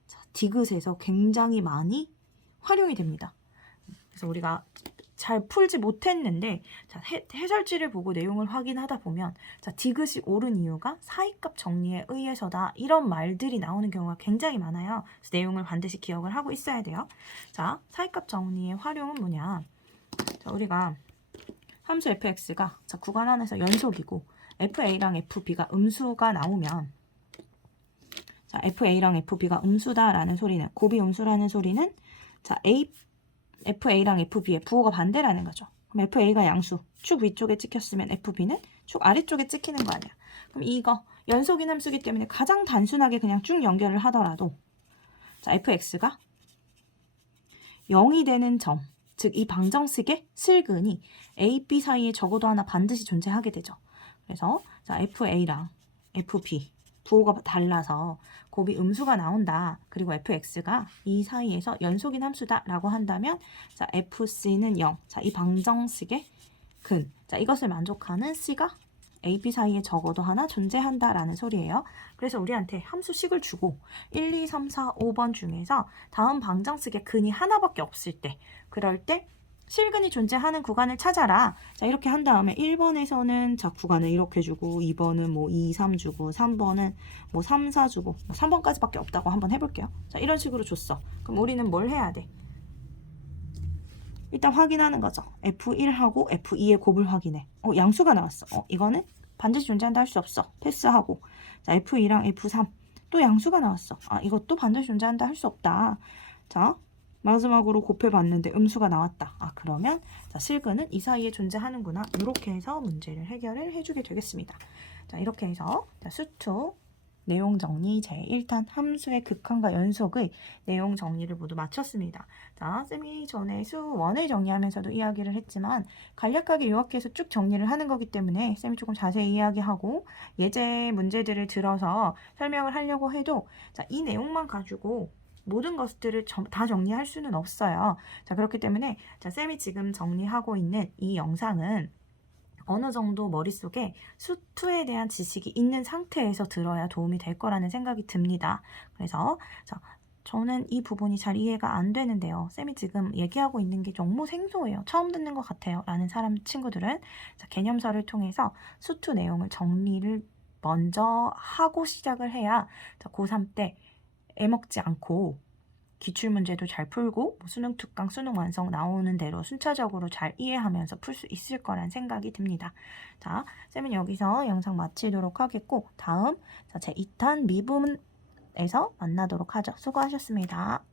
자, 디귿에서 굉장히 많이 활용이 됩니다. 그래서 우리가 잘 풀지 못했는데 자, 해설지를 보고 내용을 확인하다 보면 자, 디귿이 옳은 이유가 사이값 정리에 의해서다 이런 말들이 나오는 경우가 굉장히 많아요. 그래서 내용을 반드시 기억을 하고 있어야 돼요. 자, 사이값 정리의 활용은 뭐냐? 자, 우리가 함수 fx가 자, 구간 안에서 연속이고 fa랑 fb가 음수가 나오면 자, fa랑 fb가 음수다라는 소리는 곱이 음수라는 소리는 자, fa랑 fb의 부호가 반대라는 거죠. 그럼 fa가 양수, 축 위쪽에 찍혔으면 fb는 축 아래쪽에 찍히는 거 아니야. 그럼 이거 연속인 함수기 때문에 가장 단순하게 그냥 쭉 연결을 하더라도 자, fx가 0이 되는 점, 즉 이 방정식의 실근이 a, b 사이에 적어도 하나 반드시 존재하게 되죠. 그래서 자, fa랑 fb 부호가 달라서 곱이 음수가 나온다. 그리고 fx가 이 사이에서 연속인 함수다라고 한다면 자, fc는 0. 자, 이 방정식의 근. 자, 이것을 만족하는 c가 a, b 사이에 적어도 하나 존재한다라는 소리예요. 그래서 우리한테 함수식을 주고 1, 2, 3, 4, 5번 중에서 다음 방정식의 근이 하나밖에 없을 때 그럴 때 실근이 존재하는 구간을 찾아라. 자, 이렇게 한 다음에 1번에서는 자, 구간을 이렇게 주고 2번은 뭐 2, 3 주고 3번은 뭐 3, 4 주고 뭐 3번까지밖에 없다고 한번 해볼게요. 자, 이런 식으로 줬어. 그럼 우리는 뭘 해야 돼? 일단 확인하는 거죠. F1하고 F2의 곱을 확인해. 양수가 나왔어. 이거는 반드시 존재한다 할 수 없어. 패스하고. 자, F2랑 F3 또 양수가 나왔어. 이것도 반드시 존재한다 할 수 없다. 자, 마지막으로 곱해봤는데 음수가 나왔다. 그러면 자, 실근은 이 사이에 존재하는구나. 이렇게 해서 문제를 해결을 해주게 되겠습니다. 자, 이렇게 해서 자, 수투 내용 정리 제1탄 함수의 극한과 연속의 내용 정리를 모두 마쳤습니다. 자, 쌤이 전에 수 1을 정리하면서도 이야기를 했지만 간략하게 요약해서 쭉 정리를 하는 거기 때문에 쌤이 조금 자세히 이야기하고 예제 문제들을 들어서 설명을 하려고 해도 자, 이 내용만 가지고 모든 것들을 다 정리할 수는 없어요. 자, 그렇기 때문에 자, 쌤이 지금 정리하고 있는 이 영상은 어느 정도 머릿속에 수투에 대한 지식이 있는 상태에서 들어야 도움이 될 거라는 생각이 듭니다. 그래서 자, 저는 이 부분이 잘 이해가 안 되는데요. 쌤이 지금 얘기하고 있는 게 너무 생소해요. 처음 듣는 것 같아요. 라는 친구들은 자, 개념서를 통해서 수투 내용을 정리를 먼저 하고 시작을 해야 자, 고3 때 애먹지 않고 기출문제도 잘 풀고 수능 특강, 수능 완성 나오는 대로 순차적으로 잘 이해하면서 풀 수 있을 거란 생각이 듭니다. 자, 쌤은 여기서 영상 마치도록 하겠고 다음 제 2탄 미분에서 만나도록 하죠. 수고하셨습니다.